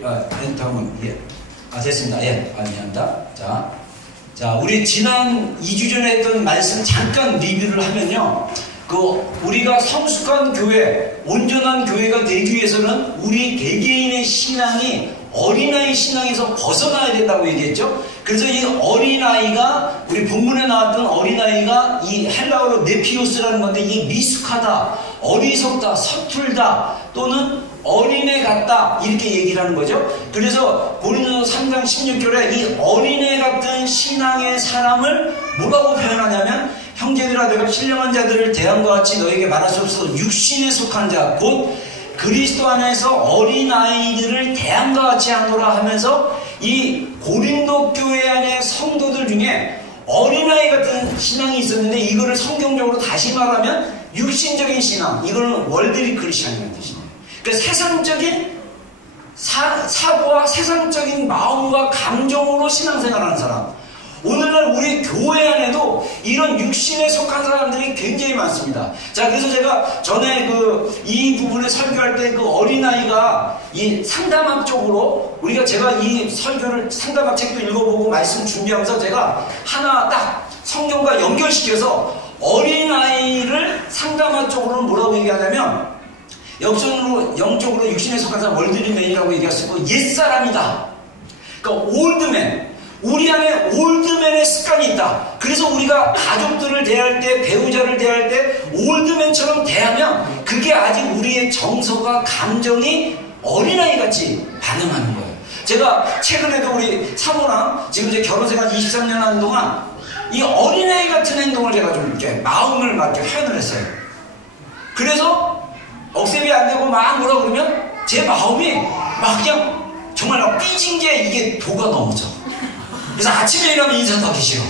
다음은, 예. 됐습니다. 예. 미안합니다. 자, 우리 지난 2주 전에 했던 말씀 잠깐 리뷰를 하면요. 우리가 성숙한 교회, 온전한 교회가 되기 위해서는 우리 개개인의 신앙이 어린아이 신앙에서 벗어나야 된다고 얘기했죠. 그래서 이 어린아이가, 우리 본문에 나왔던 어린아이가 이 헬라어로 네피오스라는 건데, 이게 미숙하다, 어리석다, 서툴다, 또는 어린애 같다, 이렇게 얘기를 하는 거죠. 그래서 고린도서 3장 16절에 이 어린애 같은 신앙의 사람을 뭐라고 표현하냐면, 형제들아 내가 신령한 자들을 대함과 같이 너에게 말할 수 없어 육신에 속한 자, 곧 그리스도 안에서 어린아이들을 대함과 같이 하노라 하면서, 이 고린도 교회 안의 성도들 중에 어린아이 같은 신앙이 있었는데, 이거를 성경적으로 다시 말하면 육신적인 신앙, 이거는 월드리 크리스천이라는 뜻이에요. 그러니까 세상적인 사고와 세상적인 마음과 감정으로 신앙생활하는 사람. 오늘날 우리 교회 안에도 이런 육신에 속한 사람들이 굉장히 많습니다. 자, 그래서 제가 전에 이 부분에 설교할 때 어린아이가 이 상담학 쪽으로, 제가 이 설교를 상담학 책도 읽어보고 말씀 준비하면서 제가 하나 딱 성경과 연결시켜서 어린아이를 상담학 쪽으로는 뭐라고 얘기하냐면, 영적으로 육신에 속한 사람 월드리맨이라고 얘기할 수 있고, 옛사람이다. 그러니까 올드맨. 우리 안에 올드맨의 습관이 있다. 그래서 우리가 가족들을 대할 때, 배우자를 대할 때 올드맨처럼 대하면 그게 아직 우리의 정서가, 감정이 어린아이같이 반응하는 거예요. 제가 최근에도 우리 사모랑 지금 이제 결혼생활 23년 하는 동안 이 어린아이 같은 행동을 제가 좀 이렇게 마음을 막 이렇게 표현을 했어요. 그래서 억셉이 안 되고 막 뭐라 그러면 제 마음이 막 그냥 정말 막 삐진 게 이게 도가 넘어져. 그래서 아침에 일어나면 인사도 하기 싫어.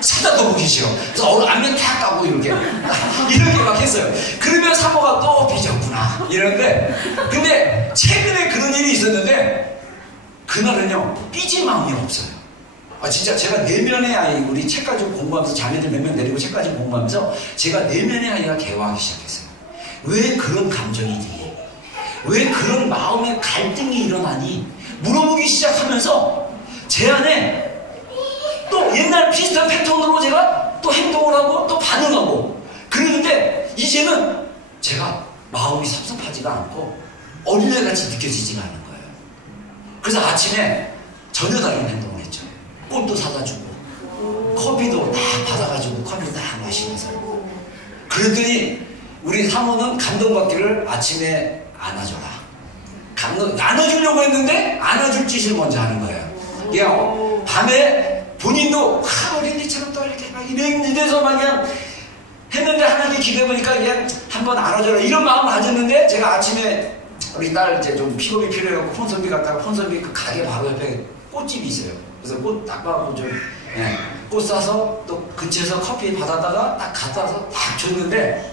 쳐다도 보기 싫어. 그래서 안면 탁 까고 이렇게 막 했어요. 그러면 사모가 또 삐졌구나 이러는데, 근데 최근에 그런 일이 있었는데 그날은요 삐진 마음이 없어요. 진짜 제가 내면의 아이, 우리 책까지 공부하면서 자매들 몇 명 데리고 책까지 공부하면서 제가 내면의 아이가 개화하기 시작했어요. 왜 그런 감정이 드니? 왜 그런 마음의 갈등이 일어나니? 물어보기 시작하면서 제 안에 또 옛날 비슷한 패턴으로 제가 또 행동을 하고 또 반응하고 그러는데, 이제는 제가 마음이 섭섭하지가 않고 어린애같이 느껴지지가 않은 거예요. 그래서 아침에 전혀 다른 행동을 했죠. 꽃도 사다 주고 커피도 딱 받아가지고 커피 딱 마시면서. 그랬더니 우리 사모는 감동받기를 아침에 안아줘라. 안아주려고 했는데 안아줄 짓을 먼저 하는 거예요. 그냥 밤에 본인도 어린이처럼 또 이렇게 막 이래서 막 그냥 했는데, 하나님 기대보니까 그냥 한번 안아줘라 이런 마음을 가졌는데, 제가 아침에 우리 딸 이제 좀 픽업이 필요해갖고 폰선비 갔다가, 폰선비 그 가게 바로 옆에 꽃집이 있어요. 그래서 꽃 딱 봐갖고 꽃 사서 또 근처에서 커피 받았다가 딱 갖다 와서 딱 줬는데,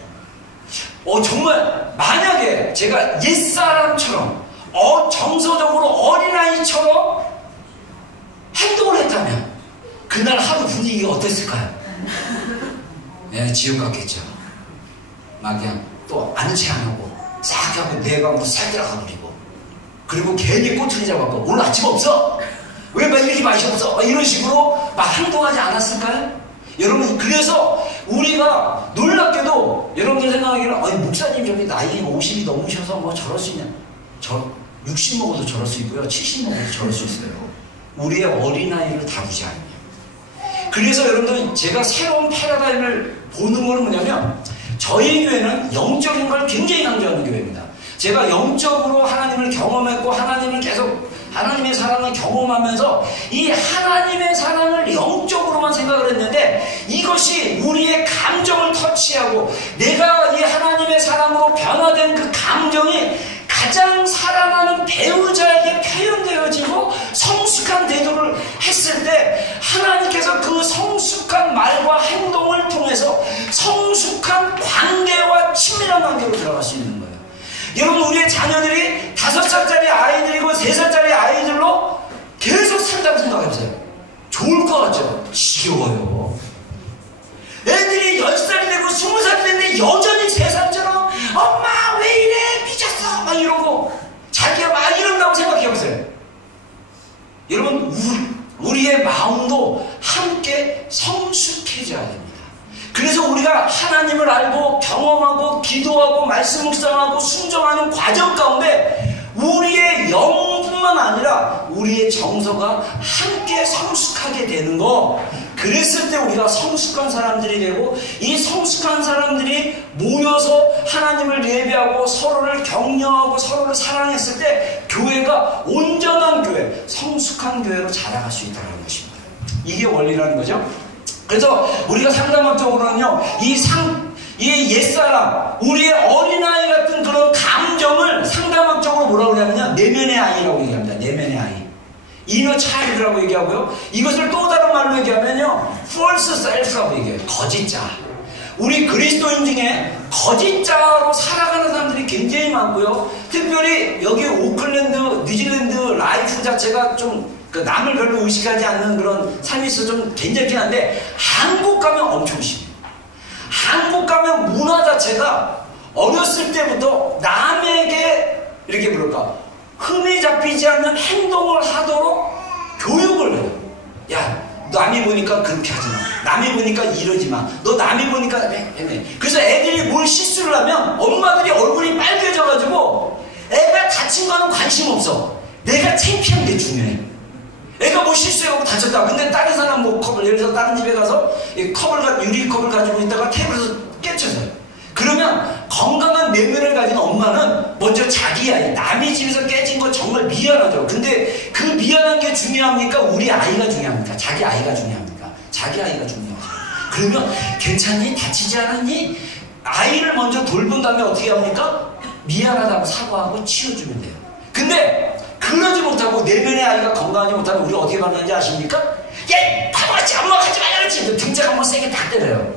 정말 만약에 제가 옛사람처럼 정서적으로 어린아이처럼 행동을 했다면 그날 하루 분위기가 어땠을까요? 네, 지옥 같겠죠. 막 그냥 또 아는 체 안 하고 싹 하고 내 방으로 싹 들어가 버리고, 그리고 괜히 꼬투리 잡았고 오늘 아침 없어? 왜 막 이렇게 맛이 없어? 막 이런 식으로 막 행동하지 않았을까요? 여러분, 그래서 우리가 놀랍게도 여러분들 생각하기에는 목사님 저기 나이 50이 넘으셔서 뭐 저럴 수 있냐? 60 먹어도 저럴 수 있고요, 70 먹어도 저럴 수 있어요. 우리의 어린아이를 다루지 않으면. 그래서 여러분들, 제가 새로운 패러다임을 보는 것은 뭐냐면, 저희 교회는 영적인 걸 굉장히 강조하는 교회입니다. 제가 영적으로 하나님을 경험했고, 하나님의 사랑을 경험하면서 이 하나님의 사랑을 영적으로만 생각을 했는데, 이것이 우리의 감정을 터치하고 내가 이 하나님의 사랑으로 변화된 그 감정이 가장 사랑하는 배우자에게 표현되어지고 성숙한 태도를 했을 때, 하나님께서 그 성숙한 말과 행동을 통해서 성숙한 관계와 친밀한 관계로 들어갈 수 있는 거예요. 여러분, 우리의 자녀들이 5살짜리 아이들이고 3살짜리 아이들로 계속 산다고 생각해보세요. 좋을 것 같죠? 지겨워요. 애들이 10살이 되고 20살이 됐는데 여전히 3살처럼 엄마 왜 이래 삐졌어 막 이러고 자기가 막 이런다고 생각해보세요. 우리가 하나님을 알고 경험하고 기도하고 말씀 묵상하고 순종하는 과정 가운데 우리의 영뿐만 아니라 우리의 정서가 함께 성숙하게 되는 거, 그랬을 때 우리가 성숙한 사람들이 되고, 이 성숙한 사람들이 모여서 하나님을 예배하고 서로를 격려하고 서로를 사랑했을 때 교회가 온전한 교회, 성숙한 교회로 자라갈 수 있다는 것입니다. 이게 원리라는 거죠. 그래서 우리가 상담학적으로는요, 이 옛사람, 우리의 어린아이 같은 그런 감정을 상담학적으로 뭐라고 하냐면요, 내면의 아이라고 얘기합니다. 내면의 아이. 이너 차일드라고 얘기하고요. 이것을 또 다른 말로 얘기하면요, false self라고 얘기해요. 거짓자. 우리 그리스도인 중에 거짓자로 살아가는 사람들이 굉장히 많고요. 특별히 여기 오클랜드, 뉴질랜드 라이프 자체가 좀 남을 별로 의식하지 않는 그런 삶이 있어서 좀 괜찮긴 한데, 한국 가면 엄청 심해요. 한국 가면 문화 자체가 어렸을 때부터 남에게 이렇게 뭐랄까, 흠이 잡히지 않는 행동을 하도록 교육을 해요. 야, 남이 보니까 그렇게 하지 마. 남이 보니까 이러지 마. 너 남이 보니까 그래서 애들이 뭘 실수를 하면 엄마들이 얼굴이 빨개져가지고 애가 다친 거는 관심 없어. 내가 창피한 게 중요해. 애가 뭐 실수해갖고 다쳤다. 근데 다른 사람 뭐 컵을, 예를 들어서 다른 집에 가서 이 컵을, 유리컵을 가지고 있다가 테이블에서 깨쳐서요. 그러면 건강한 내면을 가진 엄마는 먼저 자기 아이, 남의 집에서 깨진 거 정말 미안하죠. 근데 그 미안한 게 중요합니까? 우리 아이가 중요합니까? 자기 아이가 중요합니까? 자기 아이가 중요하죠. 그러면 괜찮니? 다치지 않았니? 아이를 먼저 돌본 다음에 어떻게 합니까? 미안하다고 사과하고 치워주면 돼요. 근데 그러지 못하고 내면의 아이가 건강하지 못하면 우리가 어떻게 받는지 아십니까? 야, 바보같이 엄마 하지 말아야지. 등짝 한번 세게 딱 때려요.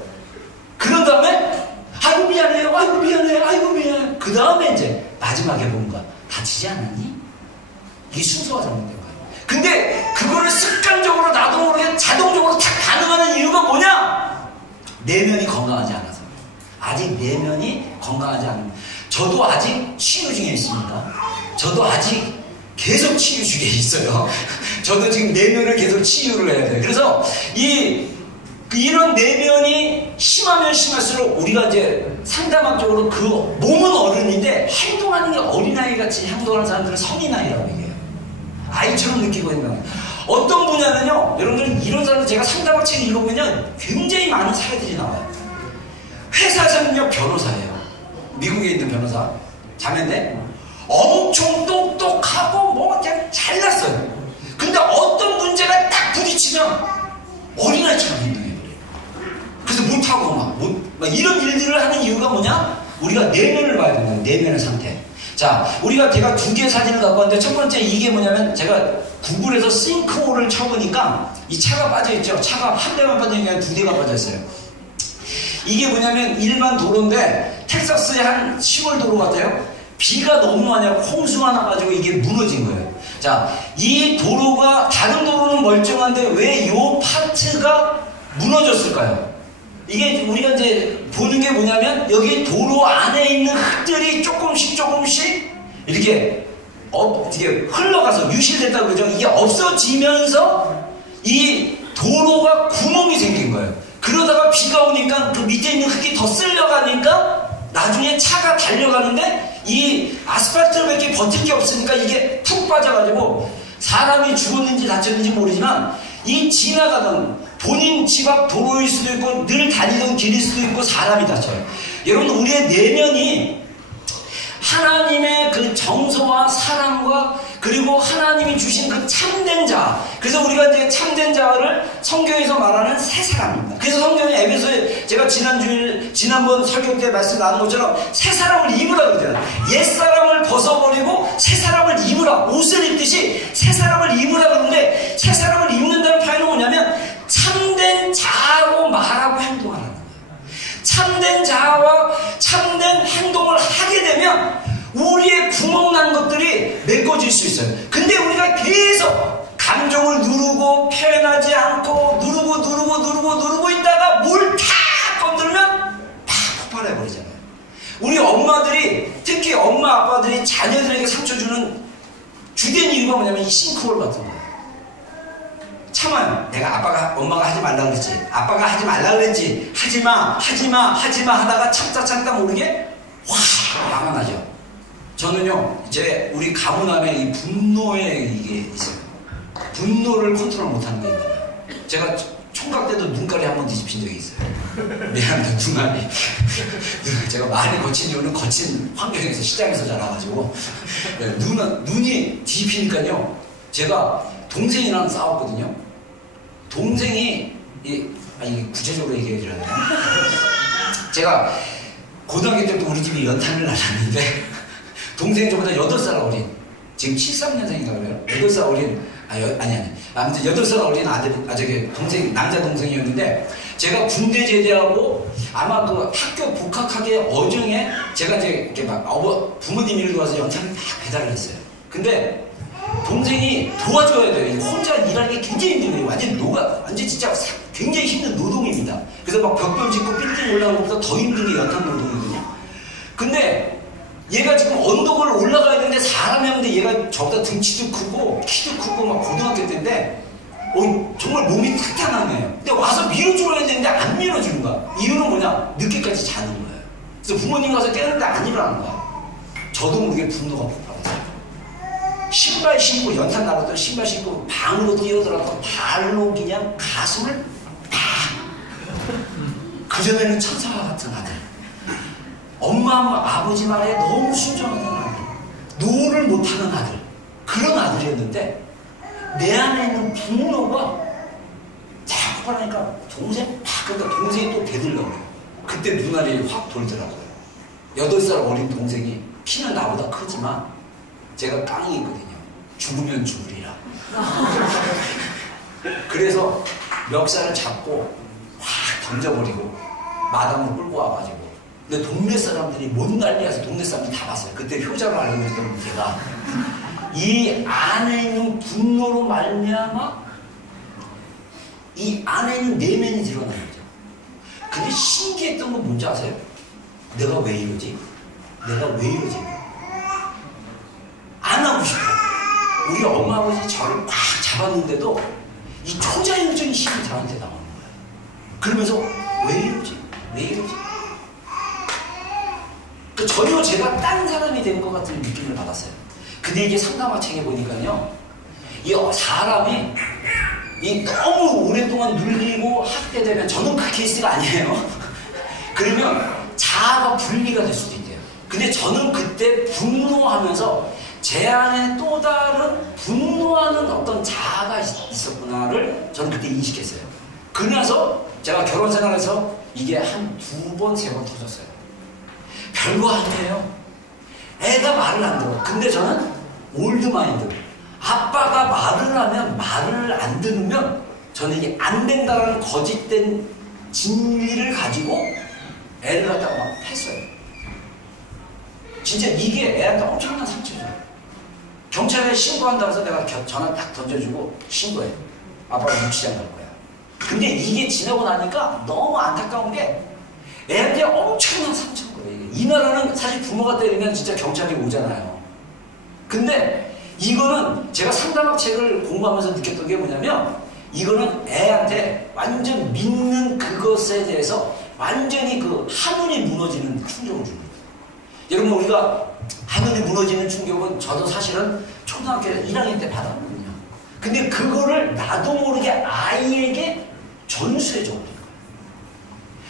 그런 다음에 아이고 미안해요, 아이고 미안해, 아이고 미안해. 그 다음에 이제 마지막에 뭔가 다치지 않았니? 이게 순서가 잘못된 거예요. 근데 그거를 습관적으로 나도 모르게 자동적으로 탁 반응하는 이유가 뭐냐? 내면이 건강하지 않아서. 아직 내면이 건강하지 않은. 저도 아직 치유 중에 있습니다. 저도 아직 계속 치유 중에 있어요. 저도 지금 내면을 계속 치유를 해야 돼요. 그래서 이런 내면이 심하면 심할수록 우리가 이제 상담학적으로 그 몸은 어른인데 행동하는 게 어린아이 같이 행동하는 사람들은 성인아이라고 얘기해요. 아이처럼 느끼고 있는 거예요. 어떤 분야는요, 여러분들은 이런 사람들, 제가 상담학 책 읽어보면 굉장히 많은 사례들이 나와요. 회사에서는요, 변호사예요. 미국에 있는 변호사. 자매인데 엄청 똑똑하고 뭐 그냥 잘났어요. 근데 어떤 문제가 딱 부딪히면 어린아이처럼 행동해버려요. 그래서 못하고 막 이런 일들을 하는 이유가 뭐냐? 우리가 내면을 봐야 되는 거예요. 내면의 상태. 자, 제가 두 개의 사진을 갖고 왔는데, 첫 번째 이게 뭐냐면, 제가 구글에서 싱크홀을 쳐보니까 이 차가 빠져있죠. 차가 한 대만 빠져있는 게 아니라 두 대가 빠져있어요. 이게 뭐냐면 일반 도로인데 텍사스의 한 시골 도로 같아요. 비가 너무 많이 하고 홍수가 나가지고 이게 무너진 거예요. 자, 이 도로가, 다른 도로는 멀쩡한데 왜 이 파트가 무너졌을까요? 이게 우리가 이제 보는 게 뭐냐면, 여기 도로 안에 있는 흙들이 조금씩 이렇게 흘러가서 유실됐다고 그러죠. 이게 없어지면서 이 도로가 구멍이 생긴 거예요. 그러다가 비가 오니까 그 밑에 있는 흙이 더 쓸려가니까 나중에 차가 달려가는데 이 아스팔트밖에 버틸 게 없으니까 이게 푹 빠져가지고 사람이 죽었는지 다쳤는지 모르지만, 이 지나가던 본인 집 앞 도로일 수도 있고 늘 다니던 길일 수도 있고 사람이 다쳐요. 여러분, 우리의 내면이 하나님의 그 정서와 사랑과 그리고 하나님이 주신 그 참된 자, 그래서 우리가 이제 참된 자를 성경에서 말하는 새 사람입니다. 그래서 성경의 에베소에 제가 지난번 설교 때 말씀 나눈 것처럼 새 사람을 입으라 그러잖아요. 옛 사람을 벗어버리고 새 사람을 입으라, 옷을 입듯이 새 사람을 입으라 그러는데, 새 사람을 입는다는 표현은 뭐냐면 참된 자아로 말하고 행동하라는 거예요. 참된 자아와 참된 행동을 하게 되면 우리의 구멍난 것들이 메꿔질 수 있어요. 근데 우리가 계속 감정을 누르고 표현하지 않고 누르고 있다가 뭘 탁 건들면 팍 폭발해버리잖아요. 우리 엄마들이, 특히 엄마 아빠들이 자녀들에게 상처 주는 주된 이유가 뭐냐면 이 싱크홀 같은 거예요. 참아요. 내가 엄마가 하지 말라 그랬지. 아빠가 하지 말라 그랬지. 하지마 하다가 참다 모르게 화가 나죠. 저는요, 우리 가문 안에 이 분노에 이게 있어요. 분노를 컨트롤 못하는 게 있어요. 제가 총각 때도 눈깔이 한 번 뒤집힌 적이 있어요. 미안합니다, 눈알이. 제가 많이 거친 이유는 거친 환경에서, 시장에서 자라가지고. 눈이 뒤집히니까요, 제가 동생이랑 싸웠거든요. 동생이, 이게 구체적으로 얘기해 드려야 되나? 제가 고등학교 때부터 우리 집이 연탄을 날랐는데, 동생이 저보다 8살 어린, 지금 73년생인가 그래요? 8살 어린, 아무튼 8살 어린 동생, 남자 동생이었는데, 제가 군대 제대하고 아마 그 학교 복학하기 어중에 제가 이렇게 막 부모님 일을 도와서 연탄을 다 배달을 했어요. 근데 동생이 도와줘야 돼요. 혼자 일하는 게 굉장히 힘들어요. 완전 진짜 굉장히 힘든 노동입니다. 그래서 막 벽돌 짓고 빌딩 올라가는 것보다 더 힘든 게 연탄 노동이거든요. 근데 얘가 지금 언덕을 올라가야 되는데 사람이 없는데 얘가 저보다 등치도 크고 키도 크고 막 고등학교 때인데 정말 몸이 탄탄한 애예요. 근데 와서 밀어줘야 되는데 안 밀어주는 거야. 이유는 뭐냐? 늦게까지 자는 거예요. 그래서 부모님 가서 깨는데 안 일어나는 거야. 저도 모르게 분노가 폭발했어요. 신발 신고 연탄 나갔던 신발 신고 방으로 뛰어들어서 발로 그냥 가슴을 팍. 그전에는 천사와 같은 아들, 엄마 아버지 말에 너무 순종하는 아들, 노를 못하는 아들, 그런 아들이었는데 내 안에 있는 분노가 자꾸 폭발하니까 그러니까 동생이 또 배들려고 그래요. 그때 눈알이 확 돌더라고요. 8살 어린 동생이 키는 나보다 크지만 제가 깡이 있거든요. 죽으면 죽으리라. 그래서 멱살을 잡고 확 던져버리고 마당으로 끌고 와가지고, 근데 동네 사람들이 못 난리라서 동네 사람들이 다 봤어요. 그때 효자로 알고 있던 제가 이 안에 있는 분노로 말미암아 이 안에 있는 내면이 드러나는 거죠. 근데 신기했던 건 뭔지 아세요? 내가 왜 이러지? 안 하고 싶어. 우리 엄마 아버지 저를 꽉 잡았는데도 이 초자연적인 힘이 저한테 나오는 거예요. 그러면서 왜 이러지? 전혀 제가 딴 사람이 된 것 같은 느낌을 받았어요. 근데 이게 상담학 책에 보니까요, 이 사람이 너무 오랫동안 눌리고 학대되면, 저는 그 케이스가 아니에요. 그러면 자아가 분리가 될 수도 있대요. 근데 저는 그때 분노하면서 제 안에 또 다른 분노하는 어떤 자아가 있었구나를 저는 그때 인식했어요. 그러면서 제가 결혼 생활에서 이게 한 2번, 3번 터졌어요. 별거 아니에요. 애가 말을 안 들어. 근데 저는 올드마인드. 아빠가 말을 하면, 말을 안 들으면 저는 이게 안 된다라는 거짓된 진리를 가지고 애를 갖다가 막 했어요. 진짜 이게 애한테 엄청난 상처죠. 경찰에 신고한다고 해서 내가 전화 딱 던져주고 신고해. 아빠가 유치장 갈 거야. 근데 이게 지나고 나니까 너무 안타까운 게 애한테 엄청난 상처인 거예요. 이 나라는 사실 부모가 때리면 진짜 경찰이 오잖아요. 근데 이거는 제가 상담학 책을 공부하면서 느꼈던 게 뭐냐면, 이거는 애한테 완전 믿는 그것에 대해서 완전히 그 하늘이 무너지는 충격을 줍니다. 여러분, 우리가 하늘이 무너지는 충격은 저도 사실은 초등학교 1학년 때 받았거든요. 근데 그거를 나도 모르게 아이에게 전수해줘 버린 거예요.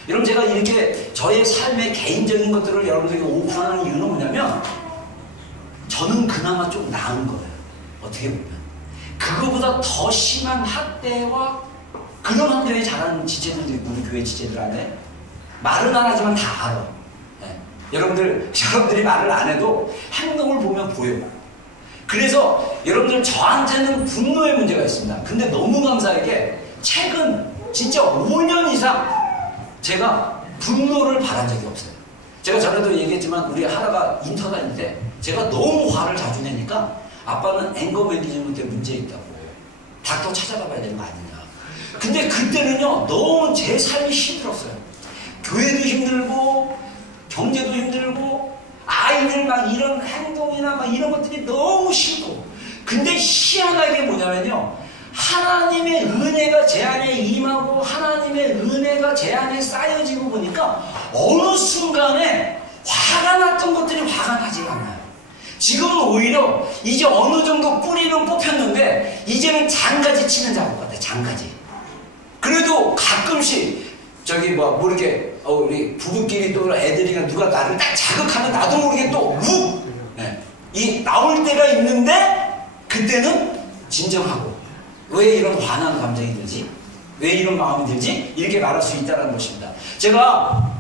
여러분, 제가 이렇게 저의 삶의 개인적인 것들을 여러분들에게 오픈하는 이유는 뭐냐면, 저는 그나마 좀 나은 거예요. 어떻게 보면 그거보다 더 심한 학대와 그런 환경에 자라는 지체들도 있고, 우리 교회 지체들 안에 말은 안 하지만 다 알아. 네. 여러분들이 말을 안 해도 행동을 보면 보여요. 그래서 여러분들, 저한테는 분노의 문제가 있습니다. 근데 너무 감사하게 최근 진짜 5년 이상 제가 분노를 바란 적이 없어요. 제가 전에도 얘기했지만 우리 하나가 인터 다닐 때 제가 너무 화를 자주 내니까 아빠는 앵거 매니지먼트에 문제 있다고 닥터 찾아봐야 되는 거 아니냐. 근데 그때는요, 너무 제 삶이 힘들었어요. 교회도 힘들고 경제도 힘들고 아이들 막 이런 행동이나 막 이런 것들이 너무 싫고. 근데 희한하게 뭐냐면요, 하나님의 은혜가 제 안에 임하고 하나님의 은혜가 제 안에 쌓여지고 보니까 어느 순간에 화가 났던 것들이 화가 나지가 않아요. 지금은 오히려 이제 어느 정도 뿌리는 뽑혔는데 이제는 장가지 치는 작업 같아요. 장가지. 그래도 가끔씩 저기 뭐 이렇게 우리 부부끼리 또 애들이나 누가 나를 딱 자극하면 나도 모르게 또 욱! 네. 이 나올 때가 있는데 그때는 진정하고 왜 이런 화난 감정이 들지? 왜 이런 마음이 들지? 이렇게 말할 수 있다는 것입니다. 제가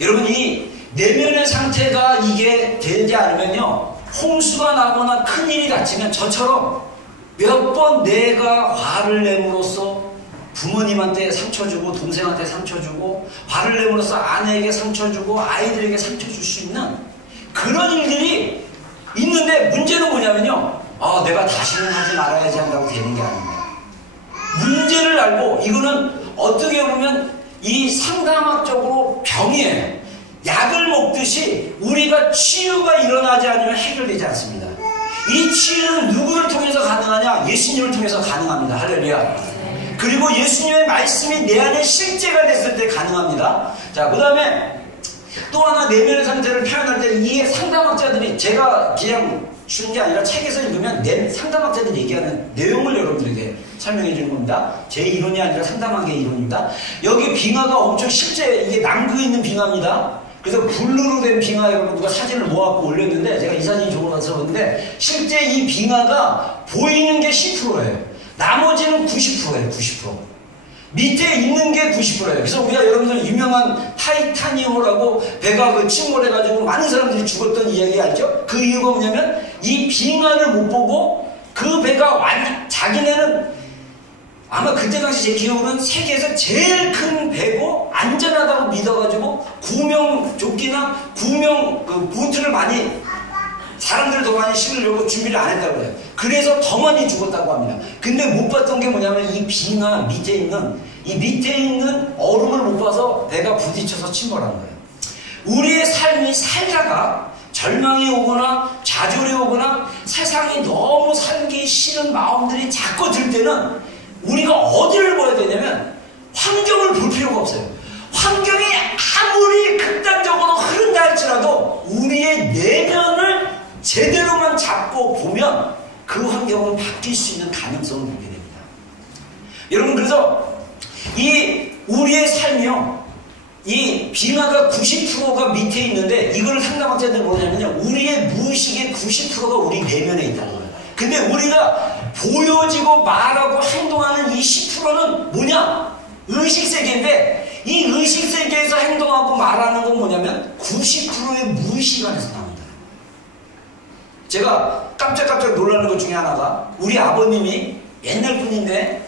여러분 이 내면의 상태가 이게 되지 않으면요 홍수가 나거나 큰일이 닥치면 저처럼 몇 번 내가 화를 내므로써 부모님한테 상처 주고 동생한테 상처 주고 화를 내므로써 아내에게 상처 주고 아이들에게 상처 줄 수 있는 그런 일들이 있는데 문제는 뭐냐면요 내가 다시는 하지 말아야지 한다고 되는 게 아닙니다. 문제를 알고 이거는 어떻게 보면 이 상담학적으로 병이에요. 약을 먹듯이 우리가 치유가 일어나지 않으면 해결되지 않습니다. 이 치유는 누구를 통해서 가능하냐? 예수님을 통해서 가능합니다. 할렐루야. 그리고 예수님의 말씀이 내 안에 실제가 됐을 때 가능합니다. 자, 그 다음에 또 하나 내면의 상태를 표현할 때 이 상담학자들이 제가 그냥 주는 게 아니라 책에서 읽으면 상담학자들이 얘기하는 내용을 여러분들에게 설명해 주는 겁니다. 제 이론이 아니라 상담학의 이론입니다. 여기 빙하가 엄청 실제 이게 남극에 있는 빙하입니다. 그래서 블루로 된 빙하 여러분 누가 사진을 모아갖고 올렸는데 제가 이 사진이 좋은 것 같아서 그런데 실제 이 빙하가 보이는 게 10%예요. 나머지는 90%예요. 90%. 밑에 있는 게 90%예요. 그래서 우리가 여러분들 유명한 타이타니오라고 배가 그 침몰해가지고 많은 사람들이 죽었던 이야기 알죠? 그 이유가 뭐냐면 이 빙하를 못 보고 그 배가 자기네는 아마 그때 당시 제 기억으로는 세계에서 제일 큰 배고 안전하다고 믿어가지고 구명조끼나 구명 그 보트를 많이 사람들 더 많이 실으려고 준비를 안 했다고 해요. 그래서 더 많이 죽었다고 합니다. 근데 못 봤던 게 뭐냐면 이 빙하 밑에 있는 얼음을 못 봐서 배가 부딪혀서 침몰한 거예요. 우리의 삶이 살다가 절망이 오거나 좌절이 오거나 세상이 너무 살기 싫은 마음들이 자꾸 들 때는 우리가 어디를 봐야 되냐면 환경을 볼 필요가 없어요. 환경이 아무리 극단적으로 흐른다 할지라도 우리의 내면을 제대로만 잡고 보면 그 환경은 바뀔 수 있는 가능성을 보게 됩니다. 여러분 그래서 이 우리의 삶이요 이 빙하가 90%가 밑에 있는데 이걸 상담학자들이 뭐냐면요 우리의 무의식의 90%가 우리 내면에 있다는 거예요. 근데 우리가 보여지고 말하고 행동하는 이 10%는 뭐냐? 의식세계인데 이 의식세계에서 행동하고 말하는 건 뭐냐면 90%의 무의식 안에서 나온다. 제가 깜짝깜짝 놀라는 것 중에 하나가 우리 아버님이 옛날 분인데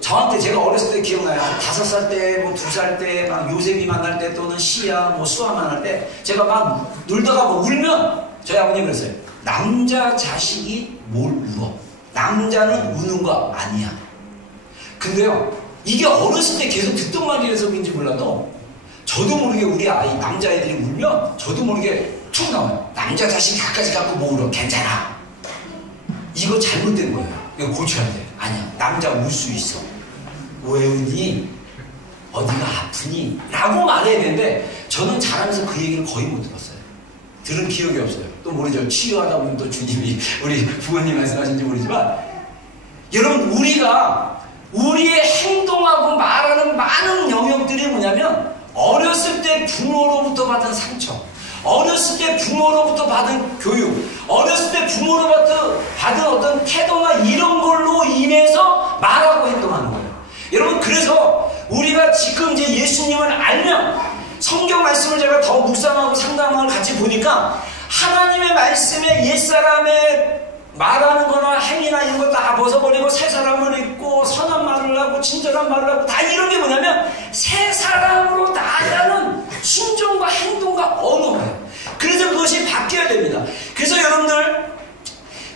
저한테 제가 어렸을 때 기억나요. 한 5살 때, 뭐 2살 때, 막 요셉이 만날 때 또는 시야, 뭐 수아 만날 때 제가 막 놀다가 뭐 울면 저희 아버님이 그랬어요. 남자 자식이 뭘 울어? 남자는 우는 거 아니야. 근데요, 이게 어렸을 때 계속 듣던 말이라서 그런지 몰라도 저도 모르게 우리 아이, 남자애들이 울면 저도 모르게 툭 나와요. 남자 자식 갖가지 갖고 뭐 울어? 괜찮아. 이거 잘못된 거예요. 이거 고쳐야 돼. 아니야. 남자 울 수 있어. 왜 우니? 어디가 아프니? 라고 말해야 되는데 저는 자라면서 그 얘기를 거의 못 들었어요. 들은 기억이 없어요. 또 모르죠. 치유하다 보면 또 주님이 우리 부모님 말씀하신지 모르지만 여러분 우리가 우리의 행동하고 말하는 많은 영역들이 뭐냐면 어렸을 때 부모로부터 받은 상처, 어렸을 때 부모로부터 받은 교육, 어렸을 때 부모로부터 받은 어떤 태도나 이런 걸로 인해서 말하고 행동하는 거예요. 여러분 그래서 우리가 지금 이제 예수님을 알면 성경 말씀을 제가 더 묵상하고 상담을 같이 보니까 하나님의 말씀에 옛사람의 말하는 거나 행위나 이런 거 다 벗어버리고 새 사람을 입고 선한 말을 하고 친절한 말을 하고 다 이런 게 뭐냐면 새 사람으로 나아가는 순종과 행동과 언어예요. 그래서 그것이 바뀌어야 됩니다. 그래서 여러분들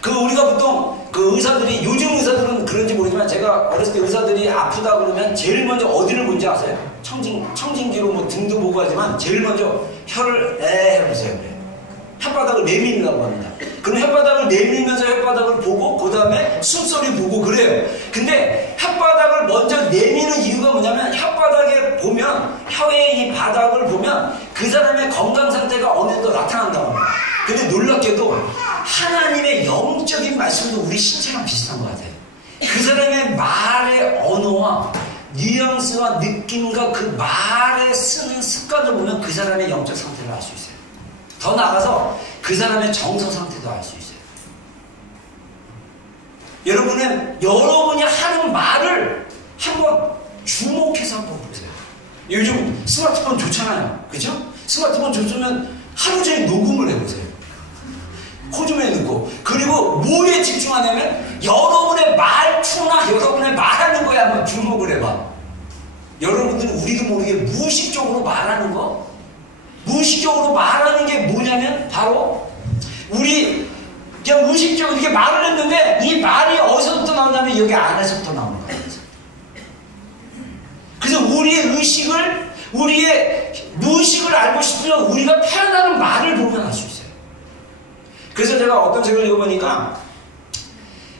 우리가 보통 의사들이 요즘 의사들은 그런지 모르지만 제가 어렸을 때 의사들이 아프다 그러면 제일 먼저 어디를 본지 아세요? 청진기로 뭐 등도 보고 하지만 제일 먼저 혀를 해보세요. 그래. 혓바닥을 내밀라고 합니다. 그럼 혓바닥을 내밀면서 혓바닥을 보고 그 다음에 숨소리 보고 오고 그래요. 근데 혓바닥을 먼저 내미는 이유가 뭐냐면 혓바닥에 보면 혀의 이 바닥을 보면 그 사람의 건강 상태가 어느 정도 나타난다고 합니다. 근데 놀랍게도 하나님의 영적인 말씀도 우리 신체랑 비슷한 것 같아요. 그 사람의 말의 언어와 뉘앙스와 느낌과 그 말에 쓰는 습관을 보면 그 사람의 영적 상태를 알 수 있어요. 더 나아가서 그 사람의 정서 상태도 알 수 있어요. 여러분이 하는 말을 한번 주목해서 한번 보세요. 요즘 스마트폰 좋잖아요. 그죠? 스마트폰 좋으면 하루 종일 녹음을 해보세요. 코좀에 넣고. 그리고 뭐에 집중하냐면 여러분의 말투나 여러분의 말하는 거에 한번 주목을 해봐. 여러분들은 우리도 모르게 무의식적으로 말하는 거? 무의식적으로 말하는 게 뭐냐면 바로 우리 그냥 의식적으로 이렇게 말을 했는데 이 말이 어디서부터 나오냐면 여기 안에서부터 나오는 거예요. 그래서 우리의 무의식을 알고 싶으면 우리가 표현하는 말을 보면 알 수 있어요. 그래서 제가 어떤 책을 읽어보니까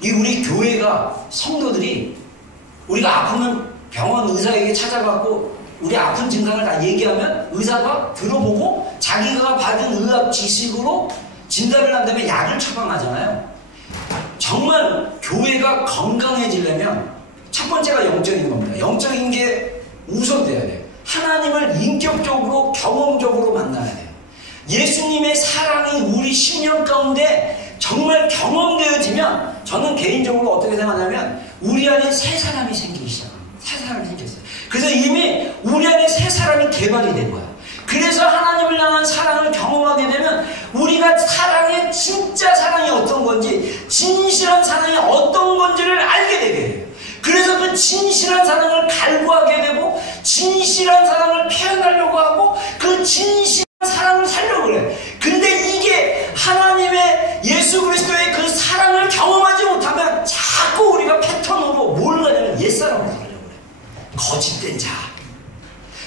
이 우리 교회가 성도들이 우리가 아프면 병원 의사에게 찾아가고 우리 아픈 증상을 다 얘기하면 의사가 들어보고 자기가 받은 의학 지식으로 진단을 한 다음에 약을 처방하잖아요. 정말 교회가 건강해지려면 첫 번째가 영적인 겁니다. 영적인 게 우선돼야 돼요. 하나님을 인격적으로 경험적으로 만나야 돼요. 예수님의 사랑이 우리 심령 가운데 정말 경험되어지면 저는 개인적으로 어떻게 생각하냐면 우리 안에 새 사람이 생기기 시작합니다. 새 사람이 생겼어요. 그래서 이미 우리 안에 새 사람이 개발이 된 거야. 그래서 하나님을 향한 사랑을 경험하게 되면 우리가 사랑의 진짜 사랑이 어떤 건지 진실한 사랑이 어떤 건지를 알게 되게 돼요. 그래서 그 진실한 사랑을 갈구하게 되고 진실한 사랑을 표현하려고 하고 그 진실한 사랑을 살려고 그래. 근데 이게 하나님의 예수 그리스도의 그 사랑을 경험하지 못하면 자꾸 우리가 패턴으로 뭘 가냐면 옛사람을 살려고 그래. 거짓된 자.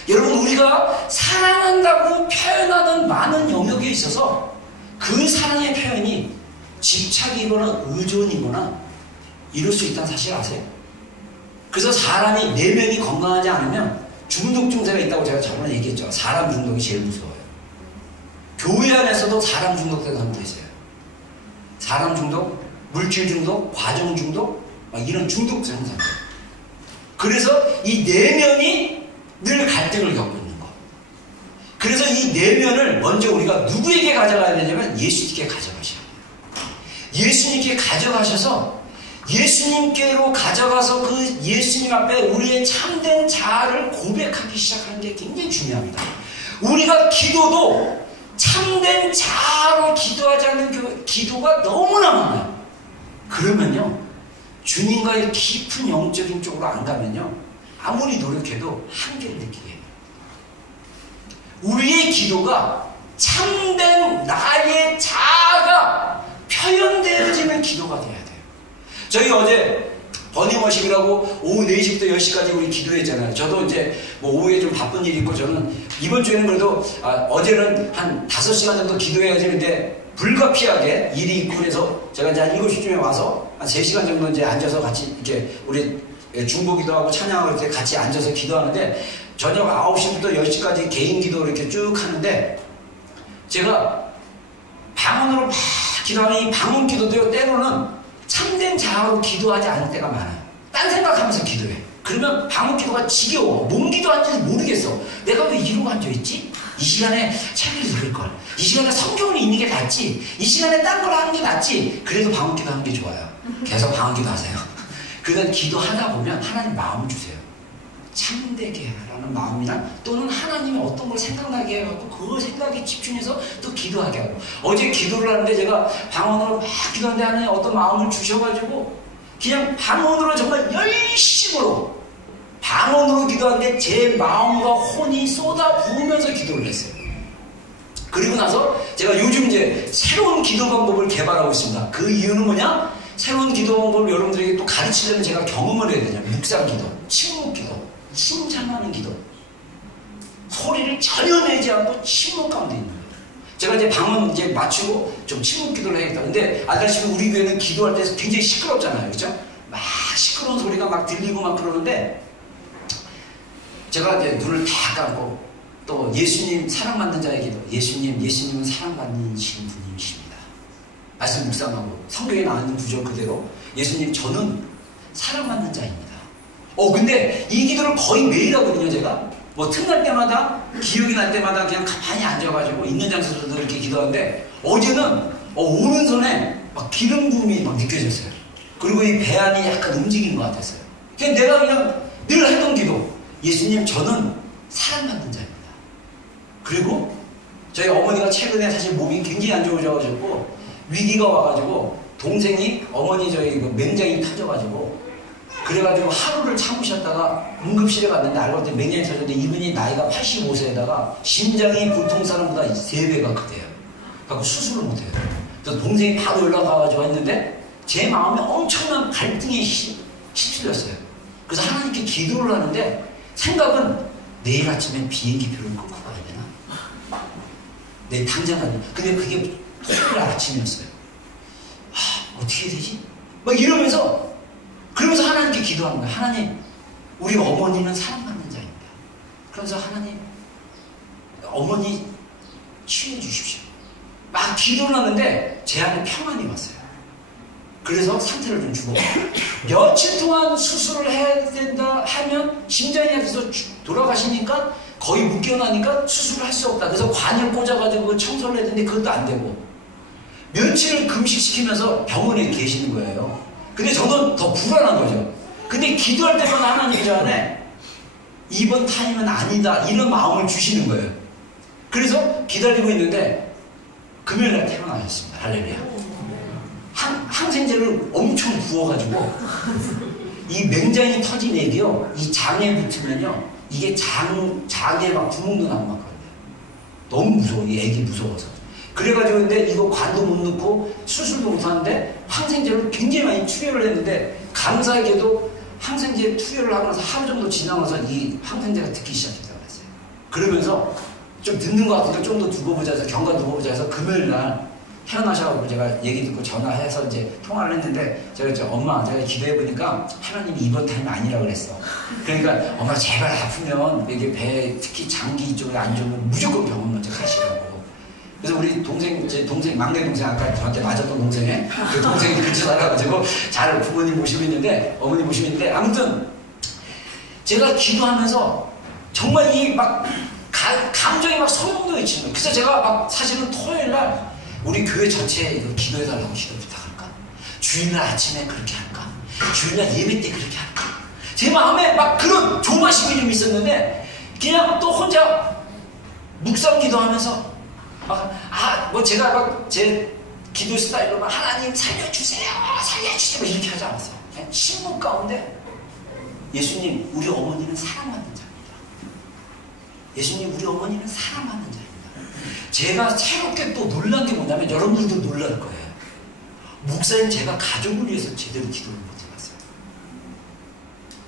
여러분 우리가 사랑한다고 표현하는 많은 영역에 있어서 그 사랑의 표현이 집착이거나 의존이거나 이럴 수 있다는 사실 아세요? 그래서 사람이 내면이 건강하지 않으면 중독 증세가 있다고 제가 저번에 얘기했죠. 사람 중독이 제일 무서워요. 교회 안에서도 사람 중독되는 사람도 있어요. 사람 중독, 물질 중독, 과정 중독 막 이런 중독성 상태. 그래서 이 내면이 늘 갈등을 겪고 있는 거. 그래서 이 내면을 먼저 우리가 누구에게 가져가야 되냐면 예수님께 가져가셔야 돼요. 예수님께 가져가셔서 예수님께로 가져가서 그 예수님 앞에 우리의 참된 자아를 고백하기 시작하는 게 굉장히 중요합니다. 우리가 기도도 참된 자아로 기도하지 않는 기도가 너무나 많아요. 그러면요 주님과의 깊은 영적인 쪽으로 안 가면요 아무리 노력해도 한계를 느끼게 해요. 우리의 기도가 참된 나의 자아가 표현되어지는 기도가 돼야 돼요. 저희 어제 버닝워십이라고 오후 4시부터 10시까지 우리 기도했잖아요. 저도 이제 뭐 오후에 좀 바쁜 일이 있고 저는 이번 주에는 그래도 어제는 한 5시간 정도 기도해야지 근데 불가피하게 일이 있고 그래서 제가 이제 한 7시쯤에 와서 한 3시간 정도 이제 앉아서 같이 이렇게 우리 중보기도 하고 찬양하고 이렇게 같이 앉아서 기도하는데 저녁 9시부터 10시까지 개인 기도 이렇게 쭉 하는데 제가 방언으로 막 기도하는 이 방언 기도도 때로는 참된 자아로 기도하지 않을 때가 많아요. 딴 생각하면서 기도해. 그러면 방언 기도가 지겨워. 뭔 기도하는지 모르겠어. 내가 왜 이러고 앉아있지? 이 시간에 책을 읽을걸. 이 시간에 성경을 읽는 게 낫지. 이 시간에 딴 걸 하는 게 낫지. 그래도 방언 기도 하는 게 좋아요. 계속 방언 기도 하세요. 그러니까 기도하다 보면 하나님 마음을 주세요. 참되게 하라는 마음이나 또는 하나님이 어떤 걸 생각나게 해갖고 그 생각에 집중해서 또 기도하게 하고 어제 기도를 하는데 제가 방언으로 막 기도하는데 하나님 어떤 마음을 주셔가지고 그냥 방언으로 정말 열심으로 방언으로 기도하는데 제 마음과 혼이 쏟아 부으면서 기도를 했어요. 그리고 나서 제가 요즘 이제 새로운 기도 방법을 개발하고 있습니다. 그 이유는 뭐냐? 새로운 기도 방법을 여러분들에게 또 가르치려면 제가 경험을 해야 되냐. 묵상 기도, 침묵 기도, 침잠하는 기도. 소리를 전혀 내지 않고 침묵 가운데 있는 거예요. 제가 이제 방언 이제 마치고 좀 침묵 기도를 해야겠다. 근데 아다시피 우리 교회는 기도할 때 굉장히 시끄럽잖아요. 그렇죠? 막 시끄러운 소리가 막 들리고 막 그러는데 제가 이제 눈을 다 감고 또 예수님 사랑받는 자의 기도, 예수님은 사랑받으신 분이십니다. 말씀 묵상하고 성경에 나와 있는 구절 그대로 예수님 저는 사랑받는 자입니다. 근데 이 기도를 거의 매일 하거든요. 제가 뭐 틈날 때마다 기억이 날 때마다 그냥 가만히 앉아가지고 있는 장소에서도 이렇게 기도하는데 어제는 오른손에 막 기름 부음이 막 느껴졌어요. 그리고 이 배 안이 약간 움직이는 것 같았어요. 그냥 내가 그냥 늘 하던 기도, 예수님 저는 사랑받는 자입니다. 그리고 저희 어머니가 최근에 사실 몸이 굉장히 안 좋아져가지고 위기가 와가지고 동생이 어머니 저희 그 맹장이 터져가지고 그래가지고 하루를 참으셨다가 응급실에 갔는데 알고 봤더니 맹장이 터졌는데 이분이 나이가 85세에다가 심장이 보통 사람보다 3배가 크대요. 그래서 수술을 못해요. 그래서 동생이 바로 연락 와가지고 했는데 제 마음에 엄청난 갈등이 휩쓸렸어요. 그래서 하나님께 기도를 하는데 생각은 내일 아침에 비행기표를 끊고 가야 되나? 내일 당장 가야 되나? 근데 그게 토요일 아침이었어요. 어떻게 되지? 막 이러면서 그러면서 하나님께 기도하는 거예요. 하나님, 우리 어머니는 사랑받는 자입니다. 그러면서 하나님, 어머니 치유해 주십시오. 막 기도를 하는데 제 안에 평안이 왔어요. 그래서 상태를 좀 주고 며칠 동안 수술을 해야 된다 하면 심장이 약해서 돌아가시니까 거의 못 깨어나니까 수술을 할 수 없다. 그래서 관을 꽂아가지고 청소를 했는데 그것도 안 되고 며칠을 금식시키면서 병원에 계시는 거예요. 근데 저는 더 불안한 거죠. 근데 기도할 때마다 하나님 저 안에 이번 타임은 아니다 이런 마음을 주시는 거예요. 그래서 기다리고 있는데 금요일날 태어나셨습니다. 할렐루야. 항생제를 엄청 부어가지고 이 맹장이 터진 애기요, 이 장에 붙으면요 이게 장에 막 구멍도 나고 막 그런데 너무 무서워. 이 애기 무서워서. 그래가지고 근데 이거 관도 못 넣고 수술도 못 하는데 항생제를 굉장히 많이 투여를 했는데 감사하게도 항생제 투여를 하고 나서 하루 정도 지나면서 이 항생제가 듣기 시작했다고 했어요. 그러면서 좀 듣는 것 같으니까 좀 더 두고 보자 해서 경과 두고 보자 해서 금요일날 태어나셔가지고 제가 얘기 듣고 전화해서 이제 통화를 했는데 제가 이제 엄마 제가 기도해보니까 하나님이 이번 타임이 아니라고 그랬어. 그러니까 엄마 제발 아프면 이게 배 특히 장기 쪽에 안 좋으면 무조건 병원 먼저 가시라고. 그래서 우리 동생, 제 동생, 막내 동생 아까 저한테 맞았던 동생에 그 동생이 근처 살아가지고 잘 부모님 모시고 있는데 어머니 모시고 있는데 아무튼 제가 기도하면서 정말 이 막 감정이 막 소용돌이치는 거예요. 그래서 제가 막 사실은 토요일날 우리 교회 전체에 이거 기도해달라고 기도 부탁할까? 주일날 아침에 그렇게 할까? 주일날 예배 때 그렇게 할까? 제 마음에 막 그런 조바심이 좀 있었는데 그냥 또 혼자 묵상 기도하면서 뭐 제가 막 제 기도 스타일로 막 하나님 살려주세요 살려주세요 이렇게 하지 않았어요. 그냥 침묵 가운데 예수님 우리 어머니는 사랑받는 자입니다. 예수님 우리 어머니는 사랑받는 자입니다. 제가 새롭게 또 놀란 게 뭐냐면 여러분들도 놀랄 거예요. 목사님 제가 가족을 위해서 제대로 기도를 못 해봤어요.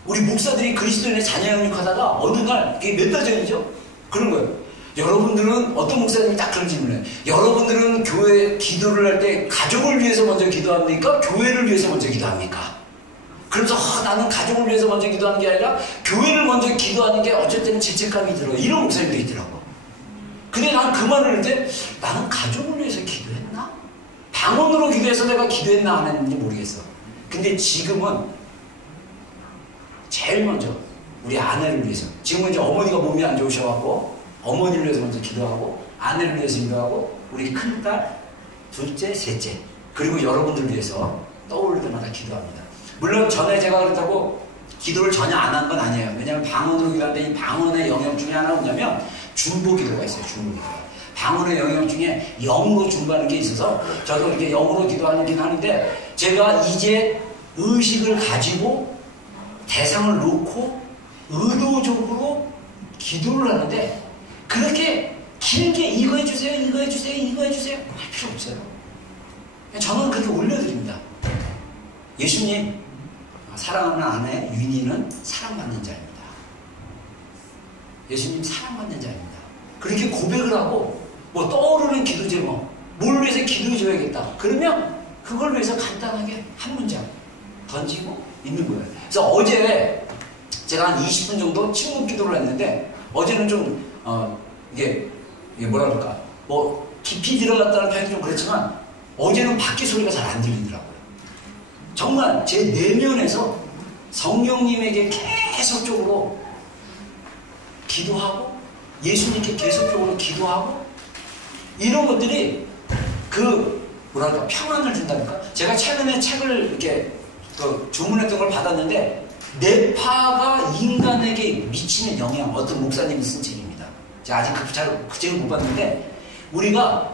우리 목사들이 그리스도인의 자녀 양육하다가 어느 날 이게 몇 달 전이죠? 그런 거예요. 여러분들은 어떤 목사님이 딱 그런 질문을 해요. 여러분들은 교회 기도를 할 때 가족을 위해서 먼저 기도합니까? 교회를 위해서 먼저 기도합니까? 그래서 나는 가족을 위해서 먼저 기도하는 게 아니라 교회를 먼저 기도하는 게 어쩔 때는 죄책감이 들어요. 이런 목사님도 있더라고. 근데 난 그 말을 할 때 나는 가족을 위해서 기도했나? 방언으로 기도해서 내가 기도했나 안 했는지 모르겠어. 근데 지금은 제일 먼저 우리 아내를 위해서, 지금은 이제 어머니가 몸이 안 좋으셔갖고 어머니를 위해서 먼저 기도하고 아내를 위해서 기도하고 우리 큰딸, 둘째, 셋째 그리고 여러분들 위해서 떠오를 때마다 기도합니다. 물론 전에 제가 그렇다고 기도를 전혀 안 한 건 아니에요. 왜냐하면 방언으로 기도하는데 이 방언의 영역 중에 하나가 뭐냐면 중보 기도가 있어요. 중보 기도. 방언의 영역 중에 영으로 중보하는 게 있어서 저도 이렇게 영으로 기도하긴 하는데 제가 이제 의식을 가지고 대상을 놓고 의도적으로 기도를 하는데 그렇게 길게 이거 해주세요, 이거 해주세요, 이거 해주세요 할 필요 없어요. 저는 그렇게 올려드립니다. 예수님, 사랑하는 아내 윤희는 사랑받는 자입니다. 예수님 사랑받는 자입니다. 그렇게 고백을 하고 뭐 떠오르는 기도 제목 뭘 위해서 기도해줘야겠다. 그러면 그걸 위해서 간단하게 한 문장 던지고 있는 거예요. 그래서 어제 제가 한 20분 정도 침묵 기도를 했는데, 어제는 좀 이게 뭐라 그럴까, 뭐 깊이 들어갔다는 표현이 좀 그렇지만 어제는 밖에 소리가 잘 안 들리더라고요. 정말 제 내면에서 성령님에게 계속적으로 기도하고 예수님께 계속적으로 기도하고 이런 것들이 뭐랄까 평안을 준다니까. 제가 최근에 책을 이렇게 주문했던 걸 받았는데, 뇌파가 인간에게 미치는 영향, 어떤 목사님이 쓴 책입니다. 제가 아직 그 책을 못 봤는데, 우리가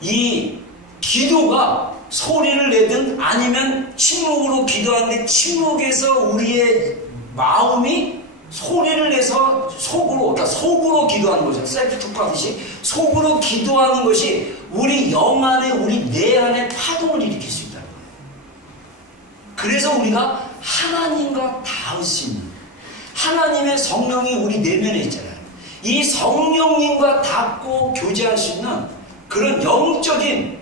이 기도가 소리를 내든 아니면 침묵으로 기도하는데, 침묵에서 우리의 마음이 소리를 내서 그러니까 속으로 기도하는 거죠. 셀프 토크 하듯이 속으로 기도하는 것이 우리 영 안에, 우리 뇌 안에 파동을 일으킬 수 있다는 거예요. 그래서 우리가 하나님과 닿을 수 있는, 하나님의 성령이 우리 내면에 있잖아요. 이 성령님과 닿고 교제할 수 있는 그런 영적인